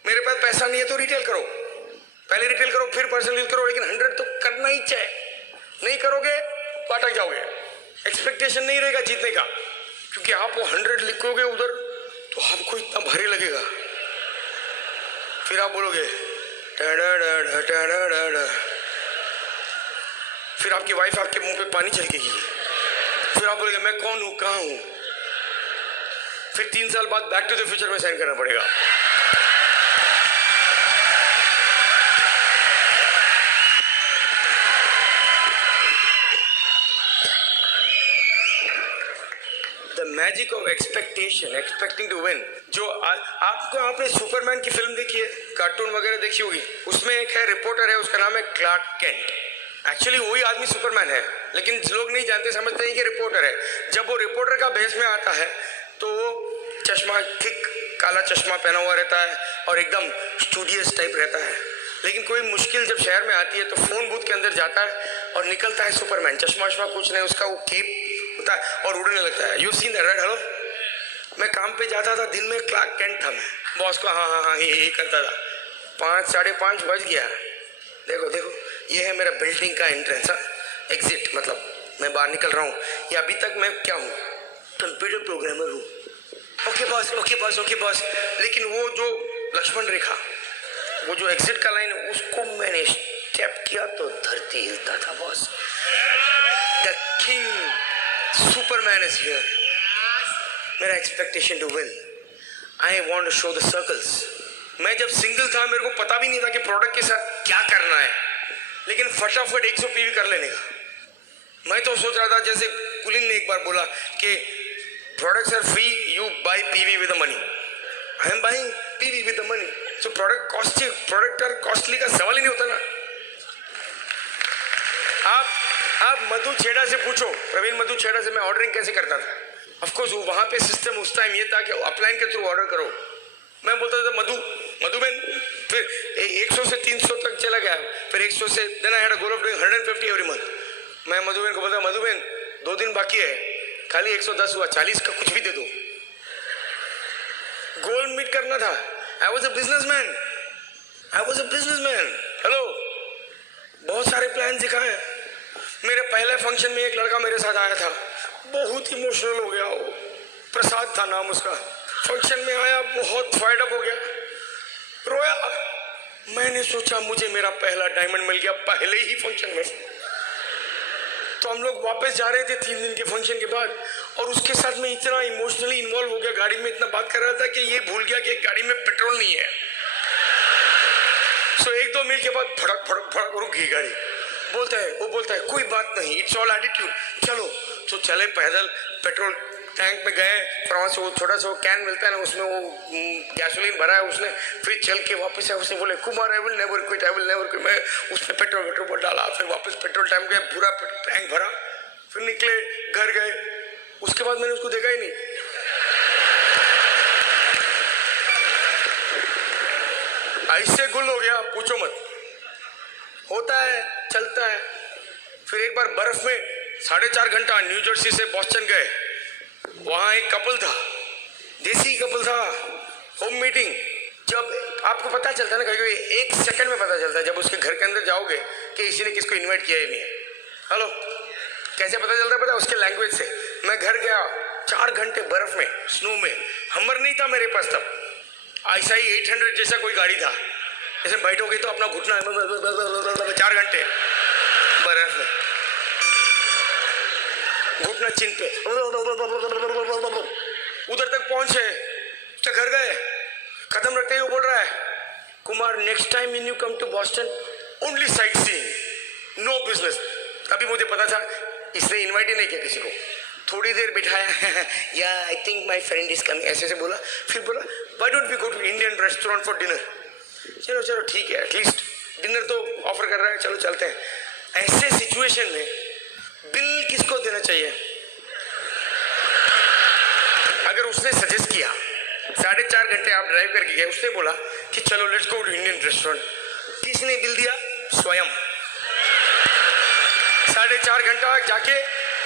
मेरे पास पैसा नहीं है तो रिटेल करो, पहले रिटेल करो फिर पर्सनल यूज करो, लेकिन 100 तो करना ही चाहिए। नहीं करोगे तो अटक जाओगे, एक्सपेक्टेशन नहीं रहेगा जीतने का, क्योंकि आप वो 100 लिखोगे उधर तो आपको इतना भारी लगेगा, फिर आप बोलोगे फिर आपकी वाइफ आपके मुंह पे पानी छिड़केगी, फिर आप बोलोगे मैं कौन हूं, कहां हूं, फिर 3 साल बाद बैक टू द फ्यूचर में साइन करना पड़ेगा। Magic of expectation, expecting to win. जो आपने सुपरमैन की फिल्म देखी है, कार्टून वगैरह देखी होगी, उसमें एक है रिपोर्टर है, उसका नाम है क्लार्क केंट। एक्चुअली वही आदमी सुपरमैन है, लेकिन लोग नहीं जानते, समझते हैं कि रिपोर्टर है। जब वो रिपोर्टर का भेष में आता है तो वो चश्मा, थिक काला चश्मा पहना हुआ रहता है और एकदम स्टूडियस टाइप रहता है। लेकिन कोई मुश्किल जब शहर में आती है तो फोन बूथ के अंदर जाता है और निकलता है सुपरमैन, चश्मा वश्मा कुछ नहीं, उसका वो कीप होता है और उड़ने लगता है। You seen that right? Hello, मैं काम पे जाता था, दिन में क्लार्क केंट था मैं, बॉस को हाँ हाँ हाँ ही करता था। 5 साढ़े 5 बज गया, देखो देखो ये है मेरा बिल्डिंग का एंट्रेंस, एग्जिट, मतलब मैं बाहर निकल रहा हूँ। ये अभी तक मैं क्या हूँ, कंप्यूटर प्रोग्रामर हूँ। Okay boss, okay boss, okay boss. लेकिन वो जो लक्ष्मण रेखा, वो जो एग्जिट का लाइन, उसको मैंने स्टेप किया तो धरती हिलता था boss. The king Superman is here. मेरा expectation to win, I want to show the circles. मैं जब सिंगल था मेरे को पता भी नहीं था कि प्रोडक्ट के साथ क्या करना है, लेकिन फटाफट 100 पीवी कर लेने का। मैं तो सोच रहा था, जैसे कुलीन ने एक बार बोला कि products are free, you buy PV with the money. I am buying PV with the money. So product are costly का सवाल ही नहीं होता ना। आप मधु छेड़ा से पूछो, प्रवीण मधु छेड़ा से मैं ऑर्डरिंग कैसे करता था। ऑफ कोर्स वहां पे सिस्टम उस टाइम ये था कि अपलाइन के थ्रू ऑर्डर करो। मैं बोलता था मधु मधुबन, फिर 100 से 300 तक चला गया, फिर 100 से then I had a goal of doing 150 every month. मैं मधुबन को बोलता, मधुबन 2 दिन बाकी है, खाली 110 हुआ, 40 का कुछ भी दे दो। गोल मीट करना था। I was a businessman, I was a businessman. Hello, बहुत सारे प्लान दिखाए। मेरे पहले फंक्शन में एक लड़का मेरे साथ आया था, बहुत इमोशनल हो गया वो, प्रसाद था नाम उसका। फंक्शन में आया, बहुत फाइड अप हो गया, रोया। मैंने सोचा मुझे मेरा पहला डायमंड मिल गया पहले ही फंक्शन में। तो हम लोग वापस जा रहे थे 3 दिन के फंक्शन के बाद, और उसके साथ मैं इतना इमोशनली इन्वॉल्व हो गया, गाड़ी में इतना बात कर रहा था कि ये भूल गया कि गाड़ी में पेट्रोल नहीं है। सो 1-2 मिनट के बाद फड़क फड़क फड़क रुक गई गाड़ी। वो बोलता है कोई बात नहीं, इट्स ऑल एटीट्यूड, चलो। तो चले पैदल, पेट्रोल टैंक में गए, फिर वहाँ से वो छोटा सा वो कैन मिलता है ना, उसमें वो गैसोलीन भरा है उसने। फिर चल के वापस आया, उसने बोले Kumar I will never quit, I will never quit. मैं उसमें पेट्रोल डाला, फिर वापस पेट्रोल टैंक गए, पूरा टैंक भरा, फिर निकले, घर गए। उसके बाद मैंने उसको देखा ही नहीं। ऐसे गुल हो गया, पूछो मत। होता है, चलता है। फिर एक बार बर्फ में 4.5 घंटा न्यू जर्सी से बॉस्टन गए, वहां एक कपल था, देसी कपल था, होम मीटिंग। जब आपको पता चलता है ना, कभी 1 सेकंड में पता चलता है जब उसके घर के अंदर जाओगे कि किसी ने किसको इनवाइट किया ही नहीं है। हेलो, कैसे पता चलता है? पता, उसके लैंग्वेज से। मैं घर गया, 4 घंटे बर्फ में, स्नो में, हमर नहीं था मेरे पास तब, ऐसा ही 800 जैसा कोई गाड़ी था, जैसे बैठोगे तो अपना घुटना 4 घंटे बर्फ में, घुटना चिन पे, उधर तक पहुंचे, तो घर गए, कदम रखते हुए बोल रहा है, Kumar next time when you come to Boston only sightseeing, no business. अभी मुझे पता था इसने इनवाइट ही नहीं किया किसी को। थोड़ी देर बिठाया, या I think my friend is coming, ऐसे ऐसे बोला। फिर बोला why don't we go to Indian restaurant for dinner. चलो चलो ठीक है, एटलीस्ट डिनर तो ऑफर कर रहा है, चलो चलते हैं। ऐसे सिचुएशन में बिल किसको देना चाहिए? अगर उसने सजेस्ट किया, 4.5 घंटे आप ड्राइव करके गए, उसने बोला कि चलो let's go to Indian restaurant, किसने बिल दिया? स्वयं। 4.5 घंटा जाके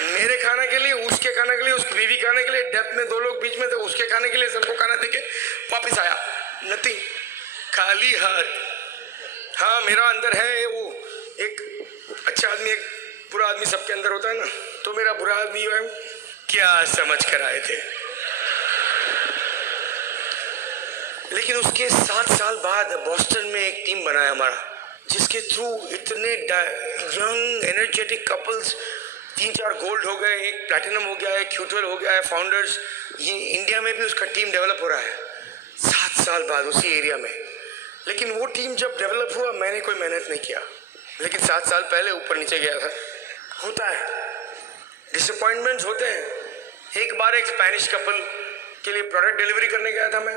मेरे खाने के लिए, उसके खाने के लिए, उसकी बीवी खाने के लिए, डेप्थ में 2 लोग बीच में थे, उसके खाने के लिए, सबको खाना देके वापिस आया, नथिंग, खाली हाथ। हाँ, मेरा अंदर है वो एक अच्छा आदमी, एक बुरा आदमी सबके अंदर होता है ना, तो मेरा बुरा आदमी है, क्या समझ कर आए थे। लेकिन उसके 7 साल बाद बॉस्टन में एक टीम बनाया हमारा, जिसके थ्रू इतने यंग एनर्जेटिक कपल्स, 3-4 गोल्ड हो गए, 1 प्लैटिनम हो गया है, Q12 हो गया है, फाउंडर्स। ये इंडिया में भी उसका टीम डेवलप हो रहा है 7 साल बाद उसी एरिया में। लेकिन वो टीम जब डेवलप हुआ, मैंने कोई मेहनत नहीं किया, लेकिन 7 साल पहले ऊपर नीचे गया था। होता है, डिसअपॉइंटमेंट्स होते हैं। एक बार एक स्पेनिश कपल के लिए प्रोडक्ट डिलीवरी करने गया था मैं।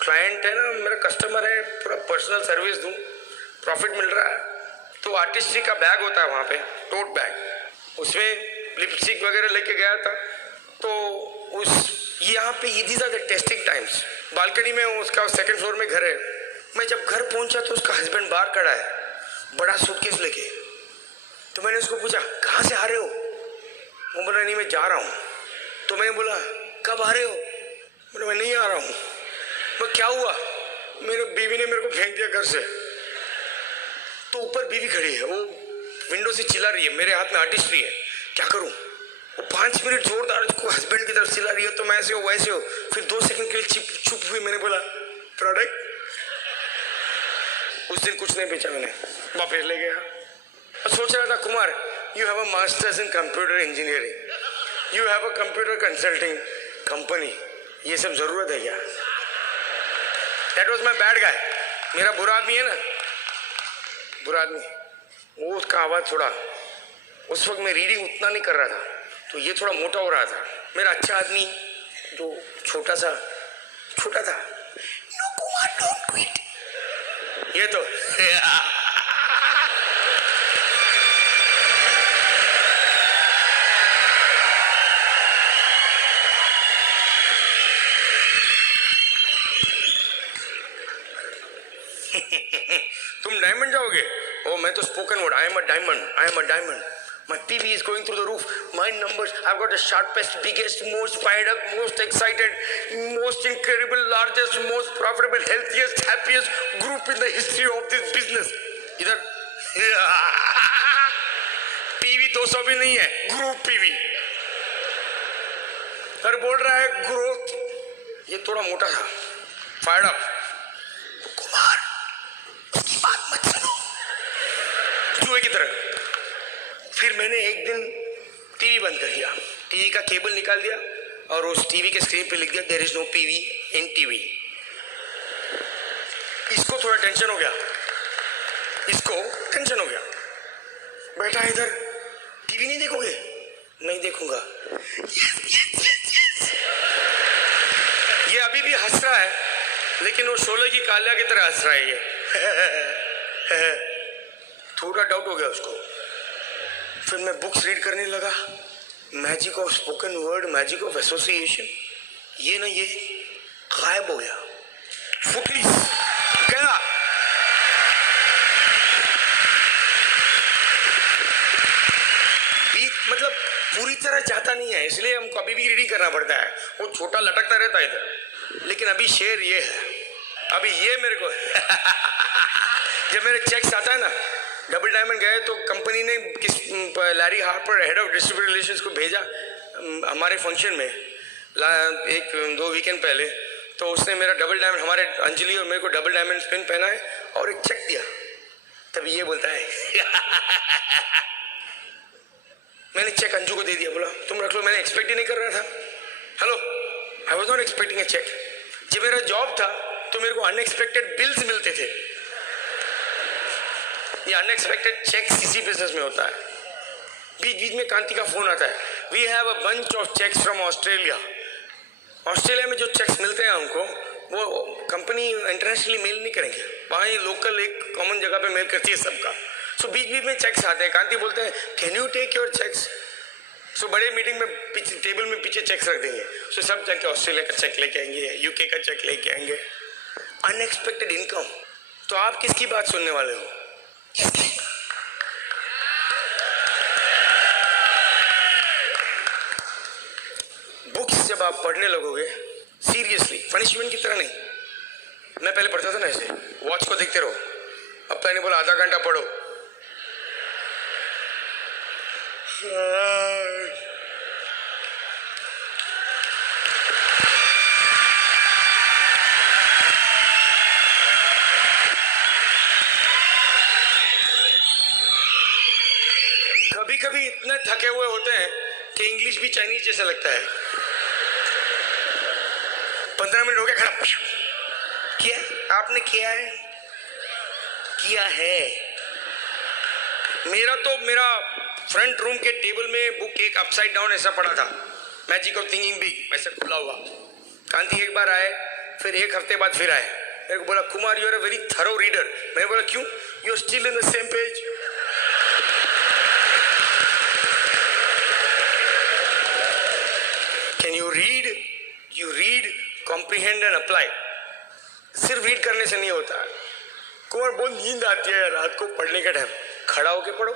क्लाइंट है ना, मेरा कस्टमर है, पूरा पर्सनल सर्विस दूं, प्रॉफिट मिल रहा है। तो आर्टिस्ट्री का बैग होता है वहाँ पे, टोट बैग, उसमें लिपस्टिक वगैरह लेके गया था। तो उस यहाँ पे these are the testing times. Balcony में उसका 2nd फ्लोर में घर है। मैं जब घर पहुंचा तो उसका हस्बैंड बाहर खड़ा है, बड़ा सूटकेस लेके। तो मैंने उसको पूछा कहाँ से आ रहे हो? वो बोला नहीं मैं जा रहा हूँ। तो मैंने बोला कब आ रहे हो? बोला मैं नहीं आ रहा हूँ। मैं क्या हुआ? मेरे बीवी ने मेरे को फेंक दिया घर से। तो ऊपर बीवी खड़ी है, वो विंडो से चिल्ला रही है, मेरे हाथ में आर्टिस्ट्री है, क्या करूँ? वो 5 मिनट जोरदार उसको हस्बैंड की तरफ चिल्ला रही है, तो मैं ऐसे हो वैसे हो। फिर 2 सेकंड के लिए चुप हुई। मैंने बोला प्रोडक्ट। उस दिन कुछ नहीं बेचा मैंने, वापस ले गया। और सोच रहा था Kumar, you have a masters in computer engineering, you have a computer consulting company, ये सब जरूरत है क्या? That was my bad guy. मेरा बुरा आदमी है ना, बुरा आदमी, वो उसका आवाज थोड़ा, उस वक्त मैं रीडिंग उतना नहीं कर रहा था, तो ये थोड़ा मोटा हो रहा था। मेरा अच्छा आदमी जो छोटा था, नो कुमार डोंट क्विट, ये तो I am a diamond. I am a diamond. My PV is going through the roof. My numbers, I've got the sharpest, biggest, most fired up, most excited, most incredible, largest, most profitable, healthiest, happiest group in the history of this business. इधर PV 200 भी नहीं है, group PV. और बोल रहा है growth. ये थोड़ा मोटा था, फायर्ड अप. कुमार, उसकी बात मत सुनो, जुए की तरह. फिर मैंने एक दिन टीवी बंद कर दिया, टीवी का केबल निकाल दिया और उस टीवी के स्क्रीन पे लिख दिया there is no PV in TV. इसको थोड़ा टेंशन हो गया, इसको टेंशन हो गया. बैठा इधर, टीवी नहीं देखोगे? नहीं देखूंगा. ये अभी भी हंस रहा है, लेकिन वो शोले की कालिया की तरह हंस रहा है ये. थोड़ा डाउट हो गया उसको. फिर मैं बुक्स रीड करने लगा. Magic of spoken word, magic of association. ये ना ये गायब हो गया. फुटलिस गया. बीच मतलब पूरी तरह जाता नहीं है, इसलिए हमको अभी भी रीडिंग करना पड़ता है. वो छोटा लटकता रहता है इधर. लेकिन अभी शेर ये है, अभी ये मेरे को जब मेरे चेक्स आता है ना, डबल डायमंड गए तो कंपनी ने किस Larry Harper head of distributor relations को भेजा हमारे फंक्शन में एक 2 वीकेंड पहले. तो उसने मेरा डबल डायमंड, हमारे अंजलि और मेरे को डबल डायमंड पिन पहना है और एक चेक दिया. तभी ये बोलता है मैंने चेक अंजू को दे दिया. बोला तुम रख लो, मैंने एक्सपेक्ट ही नहीं कर रहा था. Hello, I was not expecting a cheque. जब मेरा जॉब था तो मेरे को अनएक्सपेक्टेड बिल्स मिलते थे. ये अनएक्सपेक्टेड चेक्स इसी बिजनेस में होता है. बीच बीच में कांति का फोन आता है. We have a bunch of cheques from Australia. Australia में जो चेक्स मिलते हैं हमको, वो कंपनी इंटरनेशनली मेल नहीं करेंगे, वहाँ ये लोकल एक कॉमन जगह पे मेल करती है सबका. सो बीच बीच में चेक्स आते हैं. कांति बोलते हैं can you take your checks. So बड़े मीटिंग में टेबल में पीछे चेक्स रख देंगे. सो सब चेक ऑस्ट्रेलिया का चेक लेके आएंगे, यूके का चेक लेके आएंगे. Unexpected income. तो आप किसकी बात सुनने वाले हो? बुक्स जब आप पढ़ने लगोगे सीरियसली, पनिशमेंट की तरह नहीं. मैं पहले पढ़ता था ना ऐसे, वॉच को देखते रहो. अब मैंने बोला आधा घंटा पढ़ो. कभी कभी इतने थके हुए होते हैं कि इंग्लिश भी चाइनीज जैसा लगता है. 15 मिनट हो गया खड़ा. किया आपने, किया है, किया है. मेरा फ्रंट रूम के टेबल में बुक एक अपसाइड डाउन ऐसा पड़ा था, मैजिक ऑफ थिंकिंग बिग, ऐसा खुला हुआ. कांति एक बार आए, फिर एक हफ्ते बाद फिर आए. मेरे को बोला Kumar you are a very thorough reader. मैंने बोला क्यों? You are still in the same page. Can you read? You read, comprehend and apply. सिर्फ रीड करने से नहीं होता. कुमार बहुत नींद आती है रात को पढ़ने का टाइम. खड़ा होके पढ़ो.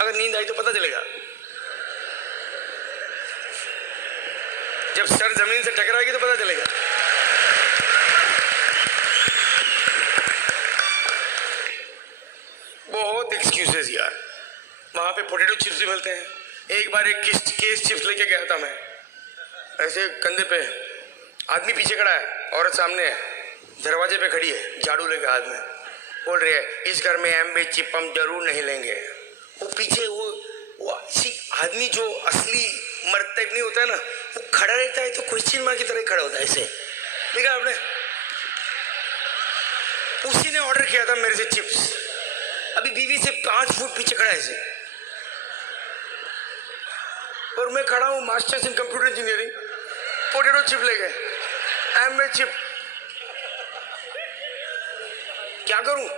अगर नींद आई तो पता चलेगा. जब सर जमीन से टकराएगी तो पता चलेगा. बहुत एक्सक्यूजेस यार. वहां पे पोटैटो चिप्स भी मिलते हैं. एक बार एक केस चिप्स लेके गया था मैं, ऐसे कंधे पे. आदमी पीछे खड़ा है, औरत सामने है, दरवाजे पे खड़ी है, झाड़ू लेके हाथ में. बोल रही है इस घर में एम्बे चिप हम जरूर नहीं लेंगे. वो पीछे वो आदमी जो असली मर्द टाइप नहीं होता है ना, वो खड़ा रहता है तो क्वेश्चन मार्क की तरह खड़ा होता है ऐसे. देखा आपने? उसी ने ऑर्डर किया था मेरे से चिप्स. अभी बीवी से 5 फुट पीछे खड़ा है ऐसे, और मैं खड़ा हूँ masters in computer engineering. Potato chip ले गए, एम्बे चिप. क्या करूं?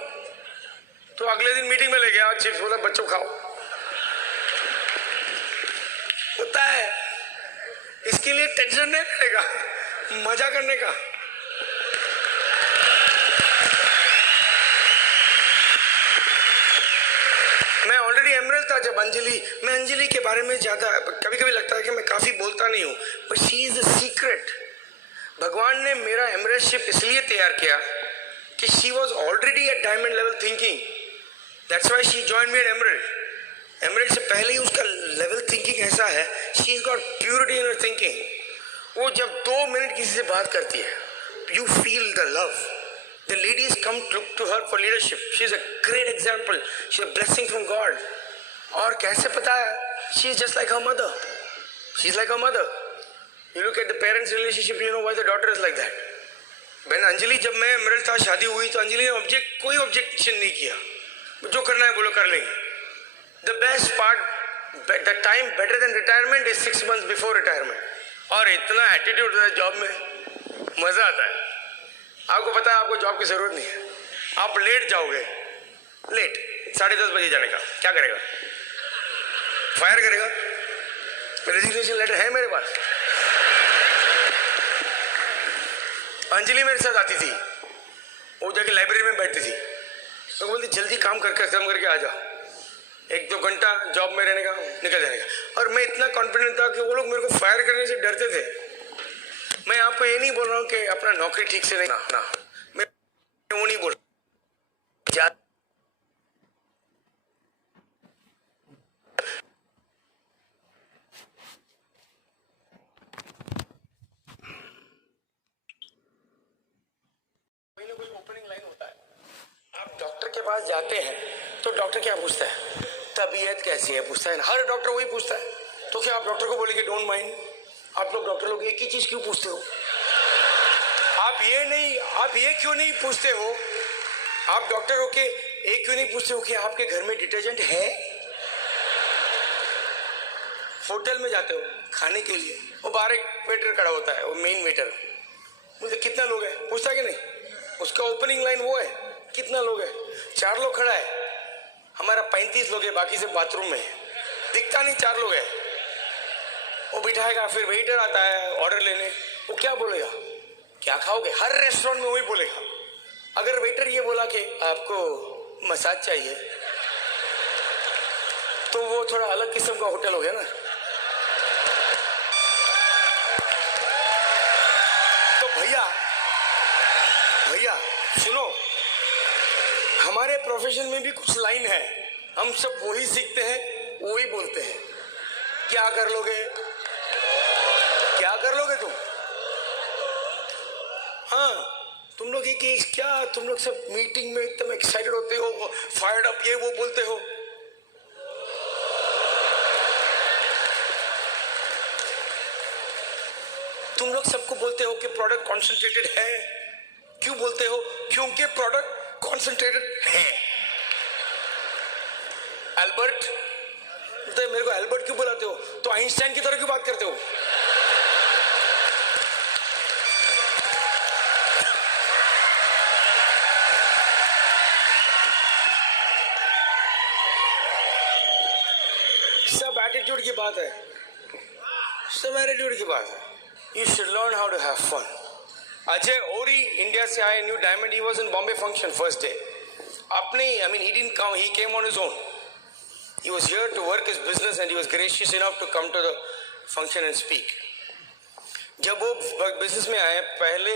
तो अगले दिन मीटिंग में ले गया चिप्स. बोला बच्चों खाओ. होता है, इसके लिए टेंशन नहीं लेगा, मजा करने का. था जब मैं अंजलि के बारे में ज्यादा कभी कभी लगता है कि मैं काफी बोलता नहीं हूँ, but she is the secret. भगवान ने मेरा एमरेटशिप इसलिए तैयार किया कि she was already at diamond level thinking, that's why she join me at emerald. Emerald से पहले ही उसका लेवल थिंकिंग ऐसा है, she is got purity in her thinking. वो जब 2 मिनट किसी से बात करती है, you feel the love. The ladies come to look to her for leadership. She is a great example. She is a blessing from God. और कैसे पता है? She is just like her mother. She is like her mother. You look at the parents' relationship, you know why the daughter is like that. when Anjali, जब मैं emerald था, शादी हुई तो अंजलि ने कोई ऑब्जेक्शन नहीं किया, जो करना है बोलो कर लेंगे। The best part, the time better than retirement is 6 months before retirement. और इतना एटीट्यूड होता है जॉब में, मजा आता है। आपको पता है आपको जॉब की जरूरत नहीं है, आप लेट जाओगे, लेट 10:30 बजे जाने का, क्या करेगा? फायर करेगा? रेजिग्नेशन लेटर है मेरे पास। अंजलि मेरे साथ आती थी, वो जाके लाइब्रेरी में बैठती थी, तो बोलती जल्दी काम करके खत्म करके आ जाओ, 1-2 घंटा जॉब में रहने का, निकल जाने का। और मैं इतना कॉन्फिडेंट था कि वो लोग मेरे को फायर करने से डरते थे। मैं आपको ये नहीं बोल रहा हूँ कि अपना नौकरी ठीक से नहीं, ना मैं वो नहीं बोल रहा। कोई ओपनिंग लाइन होता है, आप डॉक्टर के पास जाते हैं तो डॉक्टर क्या पूछता है? तबीयत कैसी है पूछता है ना, हर डॉक्टर वही पूछता है। तो क्या आप डॉक्टर को बोलेंगे डोंट माइंड? आप लोग डॉक्टर लोग एक ही चीज क्यों पूछते हो? आप ये क्यों नहीं पूछते हो, आप डॉक्टर हो के एक क्यों नहीं पूछते हो कि आपके घर में डिटर्जेंट है? होटल में जाते हो खाने के लिए, वो बाहर एक वेटर खड़ा होता है, वो मेन वेटर, मुझे कितना लोग हैं पूछता है कि नहीं? उसका ओपनिंग लाइन वो है, कितना लोग है? 4 लोग खड़ा है, हमारा 35 लोग है, बाकी से बाथरूम में दिखता नहीं 4 लोग है। वो बिठाएगा, फिर वेटर आता है ऑर्डर लेने, वो क्या बोलेगा? क्या खाओगे? हर रेस्टोरेंट में वही बोलेगा। अगर वेटर ये बोला कि आपको मसाज चाहिए, तो वो थोड़ा अलग किस्म का होटल हो गया ना। तो भैया सुनो, हमारे प्रोफेशन में भी कुछ लाइन है, हम सब वही सीखते हैं, वही बोलते हैं। क्या कर लोगे तुम? हाँ, तुम लोग क्या तुम लोग सब मीटिंग में एकदम एक्साइटेड होते हो, फायर्ड अप, ये वो बोलते हो। तुम लोग सबको बोलते हो कि प्रोडक्ट कॉन्सेंट्रेटेड है। क्यों बोलते हो? क्योंकि प्रोडक्ट कॉन्सेंट्रेटेड है। एल्बर्ट, तो मेरे को एल्बर्ट क्यों बुलाते हो? तो आइंस्टाइन की तरह क्यों बात करते हो? सब एटीट्यूड की बात है, सब एटीट्यूड की बात है। You should learn how to have fun. Ajay Ori India से आए, new diamond, he was in Bombay function first day. अपने he didn't come, he came on his own. He was here to work his business and he was gracious enough to come to the function and speak. जब वो business में आए, पहले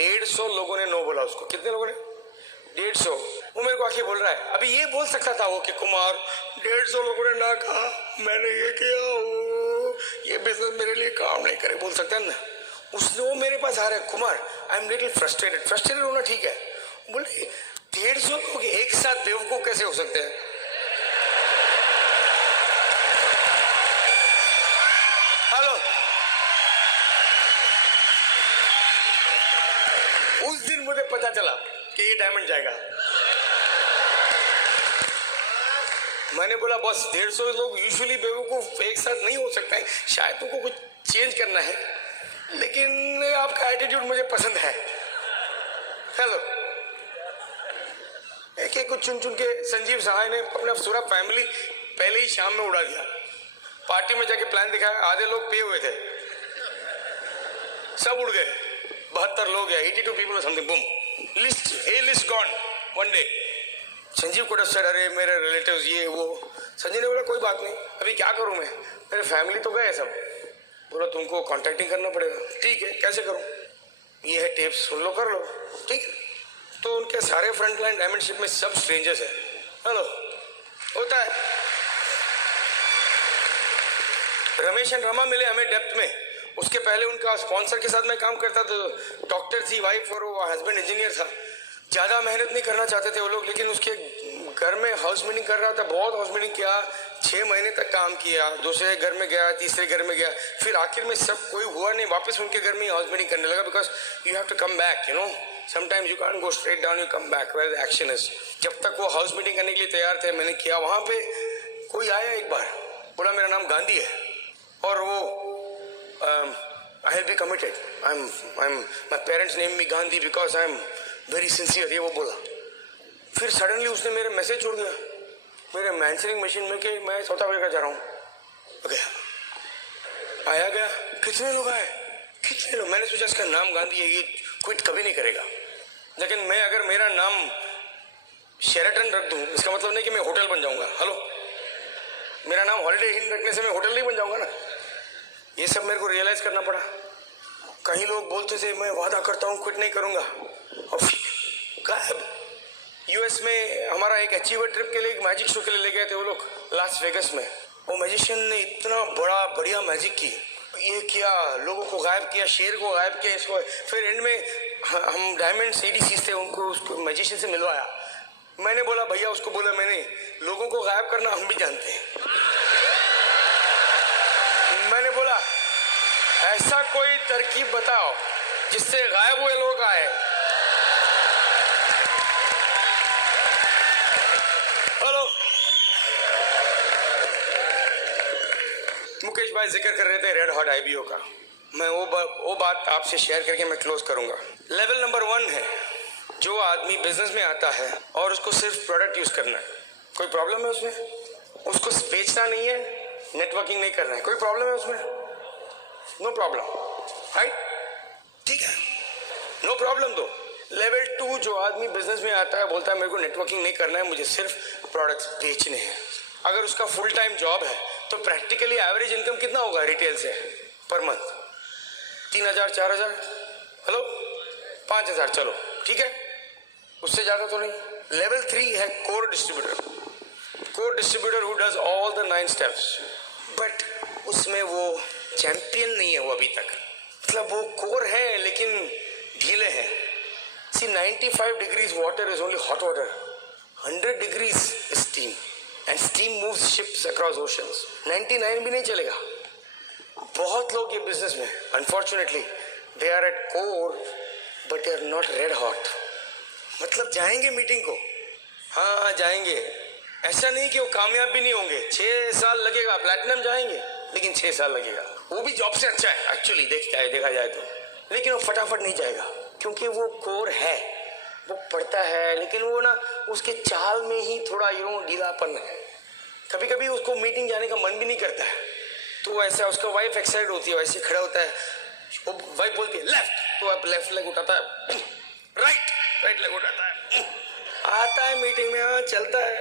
150 लोगों ने no बोला उसको। कितने लोगों ने? 150। वो मेरे को आके बोल रहा है, अभी ये बोल सकता था वो कि कुमार 150 लोगों ने ना कहा, मैंने ये किया, ये बिजनेस मेरे लिए काम नहीं करे, बोल सकता है ना। उसने, वो मेरे पास आ रहा है, Kumar I am little frustrated होना ठीक है। बोले 150 लोग एक साथ बेवकूफ कैसे हो सकते हैं? हेलो, उस दिन मुझे पता चला कि ये डायमंड जाएगा। मैंने बोला बस 150 लोग यूजुअली बेवकूफ एक साथ नहीं हो सकते हैं, शायद तुमको कुछ चेंज करना है, लेकिन आपका एटीट्यूड मुझे पसंद है। हेलो, एक चुन के संजीव सहाय ने अपना पूरा फैमिली पहले ही शाम में उड़ा दिया। पार्टी में जाके प्लान दिखाया, आधे लोग पे हुए थे, सब उड़ गए। 72 लोग हैं, 82 people or something, boom, list, A list gone one day. Sanjeev could have said, अरे मेरे रिलेटिव्स ये वो, संजय ने बोला कोई बात नहीं, अभी क्या करूं मैं, मेरे फैमिली तो गए सब। बोला तुमको कॉन्टैक्टिंग करना पड़ेगा। ठीक है, कैसे करूं? ये है टेप्स, सुन लो, कर लो। ठीक है, तो उनके सारे फ्रंटलाइन डायमंडशिप में सब स्ट्रेंजर्स है। हेलो, होता है। रमेश एंड रमा मिले हमें डेप्थ में। उसके पहले उनका स्पॉन्सर के साथ मैं काम करता था, डॉक्टर थी वाइफ और वो हस्बैंड इंजीनियर था। ज़्यादा मेहनत नहीं करना चाहते थे वो लोग, लेकिन उसके घर में हाउस मीटिंग कर रहा था, बहुत हाउस मीटिंग किया, 6 महीने तक काम किया, दूसरे घर में गया, तीसरे घर में गया, फिर आखिर में सब कोई हुआ नहीं, वापस उनके घर में ही हाउस मीटिंग करने लगा। Because you have to come back, you know, sometimes you can't go straight down, you come back where the action is. जब तक वो हाउस मीटिंग करने के लिए तैयार थे, मैंने किया। वहाँ पे कोई आया एक बार, बोला मेरा नाम गांधी है और वो I will be committed. My parents named me Gandhi because I am very sincere. ये वो बोला। फिर सडनली उसने मेरे मैसेज छोड़ दिया मेरे आंसरिंग मशीन में कि मैं साउथ अफ्रीका जा रहा हूँ। गया, आया गया, कितने लोग आए, कितने लोग। मैंने सोचा इसका नाम गांधी है, ये क्विट कभी नहीं करेगा। लेकिन मैं अगर मेरा नाम शेराटन रख दूँ, इसका मतलब नहीं कि मैं होटल बन जाऊँगा। हेलो, मेरा नाम हॉलीडे इन रखने से मैं होटल नहीं बन जाऊँगा ना। ये सब मेरे को रियलाइज करना पड़ा। कहीं लोग बोलते थे मैं वादा करता हूँ क्विट नहीं करूँगा, और गायब। यूएस में हमारा एक अचीवर ट्रिप के लिए, एक मैजिक शो के लिए ले गए थे वो लोग लास वेगस में। वो मैजिशियन ने इतना बढ़िया मैजिक की, ये किया, लोगों को गायब किया, शेर को गायब किया, इसको। फिर एंड में हम डायमंड सीडीसी थे, उनको उसको मैजिशियन से मिलवाया। मैंने बोला भैया, उसको बोला मैंने, लोगों को गायब करना हम भी जानते हैं। मैंने बोला ऐसा कोई तरकीब बताओ जिससे गायब हुए लोग आए। हेलो, मुकेश भाई जिक्र कर रहे थे रेड हॉट आईबीओ का। मैं वो बात आपसे शेयर करके मैं क्लोज करूंगा। लेवल नंबर 1 है, जो आदमी बिजनेस में आता है और उसको सिर्फ प्रोडक्ट यूज करना है, कोई प्रॉब्लम है उसमें? उसको बेचना नहीं है, नेटवर्किंग नहीं करना है, कोई प्रॉब्लम है उसमें? No problem, right? ठीक है, नो प्रॉब्लम। दो लेवल 2, जो आदमी बिजनेस में आता है, बोलता है मेरे को नेटवर्किंग नहीं करना है, मुझे सिर्फ प्रोडक्ट्स बेचने हैं। अगर उसका फुल टाइम जॉब है तो प्रैक्टिकली एवरेज इनकम कितना होगा रिटेल से पर मंथ? 3,000, 4,000, हेलो, 5,000, चलो ठीक है, उससे ज्यादा तो नहीं। लेवल 3 है core distributor. Core distributor who does all the 9 steps, but उसमें वो चैंपियन नहीं है वो अभी तक। मतलब वो कोर है लेकिन ढीले हैं। See 95 degrees water is only hot water, 100 degrees steam, and steam moves ships across oceans. 99 भी नहीं चलेगा। बहुत लोग ये बिजनेस में unfortunately they are at core but they are not red hot. मतलब जाएंगे मीटिंग को, हाँ जाएंगे, ऐसा नहीं कि वो कामयाब भी नहीं होंगे। 6 साल लगेगा, प्लैटिनम जाएंगे लेकिन 6 साल लगेगा। वो भी जॉब से अच्छा है एक्चुअली देखा जाए तो, लेकिन वो फटाफट नहीं जाएगा क्योंकि वो कोर है, वो पढ़ता है, लेकिन वो ना उसके चाल में ही थोड़ा ढीलापन है। कभी कभी उसको मीटिंग जाने का मन भी नहीं करता है, तो ऐसा उसका वाइफ एक्साइटेड होती है, वैसे खड़ा होता है, वो वाइफ बोलती है लेफ्ट, तो आप लेफ्ट लेग उठाता है, राइट लेग उठाता है, आता है मीटिंग में, हाँ चलता है,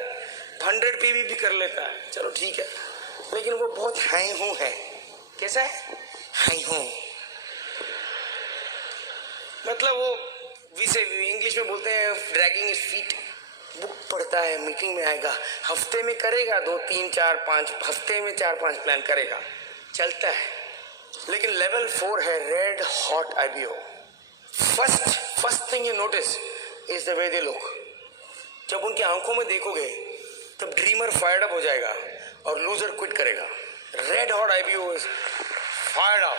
100 पीवी भी कर लेता है, चलो ठीक है, लेकिन वो बहुत हाई हूँ है। कैसा है? हाई हूँ, मतलब वो विसे इंग्लिश में बोलते हैं ड्रैगिंग हिज फीट। बुक पढ़ता है, मीटिंग में आएगा, हफ्ते में करेगा 2, 3, 4, 5 हफ्ते में 4-5 प्लान करेगा, चलता है। लेकिन लेवल 4 है red hot IBO. First thing you notice is the way they look. जब उनकी आंखों में देखोगे तब ड्रीमर फायर्ड अप हो जाएगा और लूजर क्विट करेगा। Red hot IBO is fired up.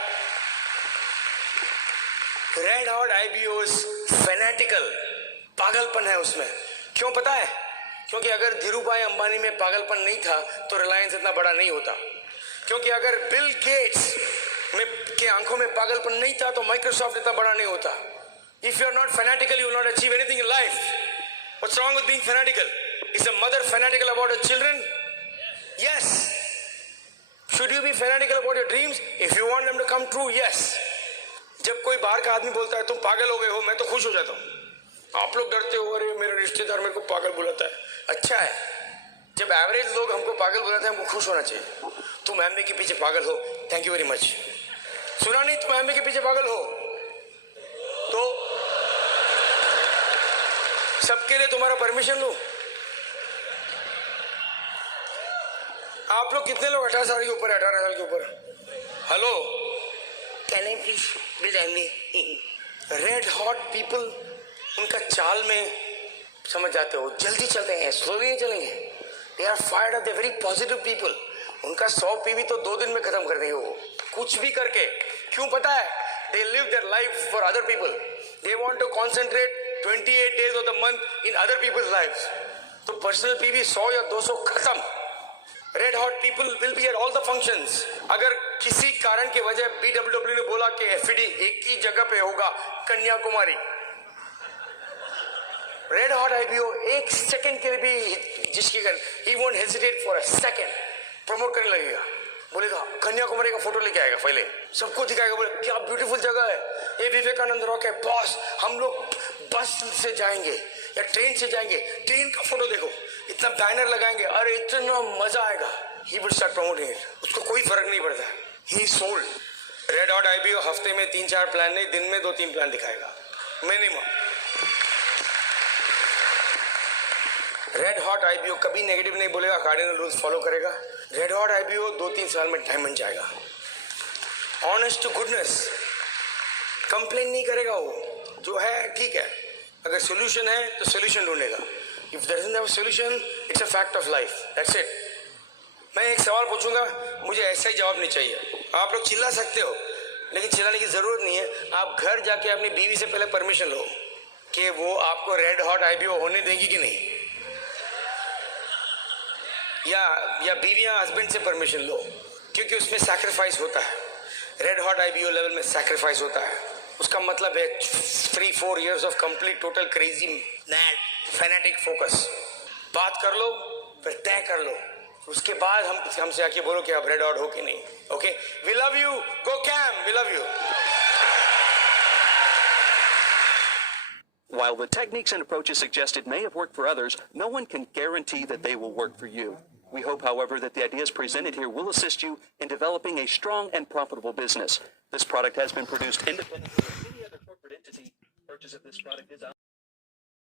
Red hot IBO is fanatical, पागलपन है उसमें। क्यों पता है? क्योंकि अगर धीरूभाई अंबानी में पागलपन नहीं था तो रिलायंस इतना बड़ा नहीं होता। क्योंकि अगर बिल गेट्स में के आंखों में पागलपन नहीं था तो माइक्रोसॉफ्ट इतना बड़ा नहीं होता। If you are not fanatical you will not achieve anything in life. What's wrong with being fanatical? Is a mother fanatical about her children? Yes. Should you be fanatical about your dreams if you want them to come true? Yes. जब कोई बाहर का आदमी बोलता है तुम पागल हो गए हो, मैं तो खुश हो जाता हूँ। आप लोग डरते हो, अरे मेरा रिश्तेदार मेरे को पागल बुलाता है। अच्छा है, जब एवरेज लोग हमको पागल बुलाते हैं, हमको खुश होना चाहिए। तुम एमए के पीछे पागल हो, थैंक यू वेरी मच। सुना नहीं, तुम एमए के पीछे पागल हो तो सबके लिए तुम्हारा परमिशन लो। आप लोग कितने लोग 18 साल के ऊपर, 18 साल के ऊपर? Hello, can I please will MA? Red hot people, उनका चाल में समझ जाते हो, जल्दी चलते हैं, स्लोली नहीं चलेंगे। They are fired up, they very positive people. उनका 100 पीवी तो 2 दिन में खत्म कर देंगे वो, कुछ भी करके। क्यों पता है? They live their life for other people. They want to concentrate 28 days of the month in other people's lives. तो पर्सनल पीवी 100 या 200 खत्म। Red hot people will be at all the functions. अगर किसी कारण की वजह BWW ने बोला कि FED एक ही जगह पे होगा, कन्याकुमारी, रेड हॉट IBO एक सेकंड के लिए भी जिसकी he won't hesitate for a second, promote करने लगेगा। बोलेगा कन्याकुमारी का फोटो लेके आएगा, पहले सबको दिखाएगा, बोले क्या ब्यूटीफुल जगह है, ये विवेकानंद रॉक है बॉस, हम लोग बस से जाएंगे या ट्रेन से जाएंगे, ट्रेन का फोटो देखो, इतना बैनर लगाएंगे, अरे इतना मजा आएगा। He will start promoting it, उसको कोई फर्क नहीं पड़ता। ही सोल्ड। रेड हॉट IBO हफ्ते में 3-4 प्लान नहीं, दिन में 2-3 प्लान दिखाएगा मिनिमम। रेड हॉट IBO कभी नेगेटिव नहीं बोलेगा, कार्डिनल रूल्स फॉलो करेगा। रेड हॉट IBO 2-3 साल में डायमंड जाएगा। ऑनेस्ट टू गुडनेस, कंप्लेन नहीं करेगा वो, जो है ठीक है, अगर सोल्यूशन है तो सोल्यूशन ढूंढेगा। If there isn't a solution, it's a fact of life, that's it. मैं एक सवाल पूछूंगा, मुझे ऐसा ही जवाब नहीं चाहिए। आप लोग चिल्ला सकते हो, लेकिन चिल्लाने की जरूरत नहीं है। आप घर जाके अपनी बीवी से पहले परमिशन लो कि वो आपको रेड हॉट IBO होने देंगी कि नहीं, या बीवियां हस्बैंड से परमिशन लो, क्योंकि उसमें सैक्रिफाइस होता है। रेड हॉट IBO लेवल में सैक्रिफाइस होता है। उसका मतलब है 3-4 years of complete total crazy mad fanatic focus. बात कर लो, फिर तय कर लो, उसके बाद हमसे आके बोलो कि आप रेड हॉट हो कि नहीं। Okay, we love you, go cam, we love you. While the techniques and approaches suggested may have worked for others, no one can guarantee that they will work for you. We hope, however, that the ideas presented here will assist you in developing a strong and profitable business. This product has been produced independently of any other corporate entity. Purchase of this product is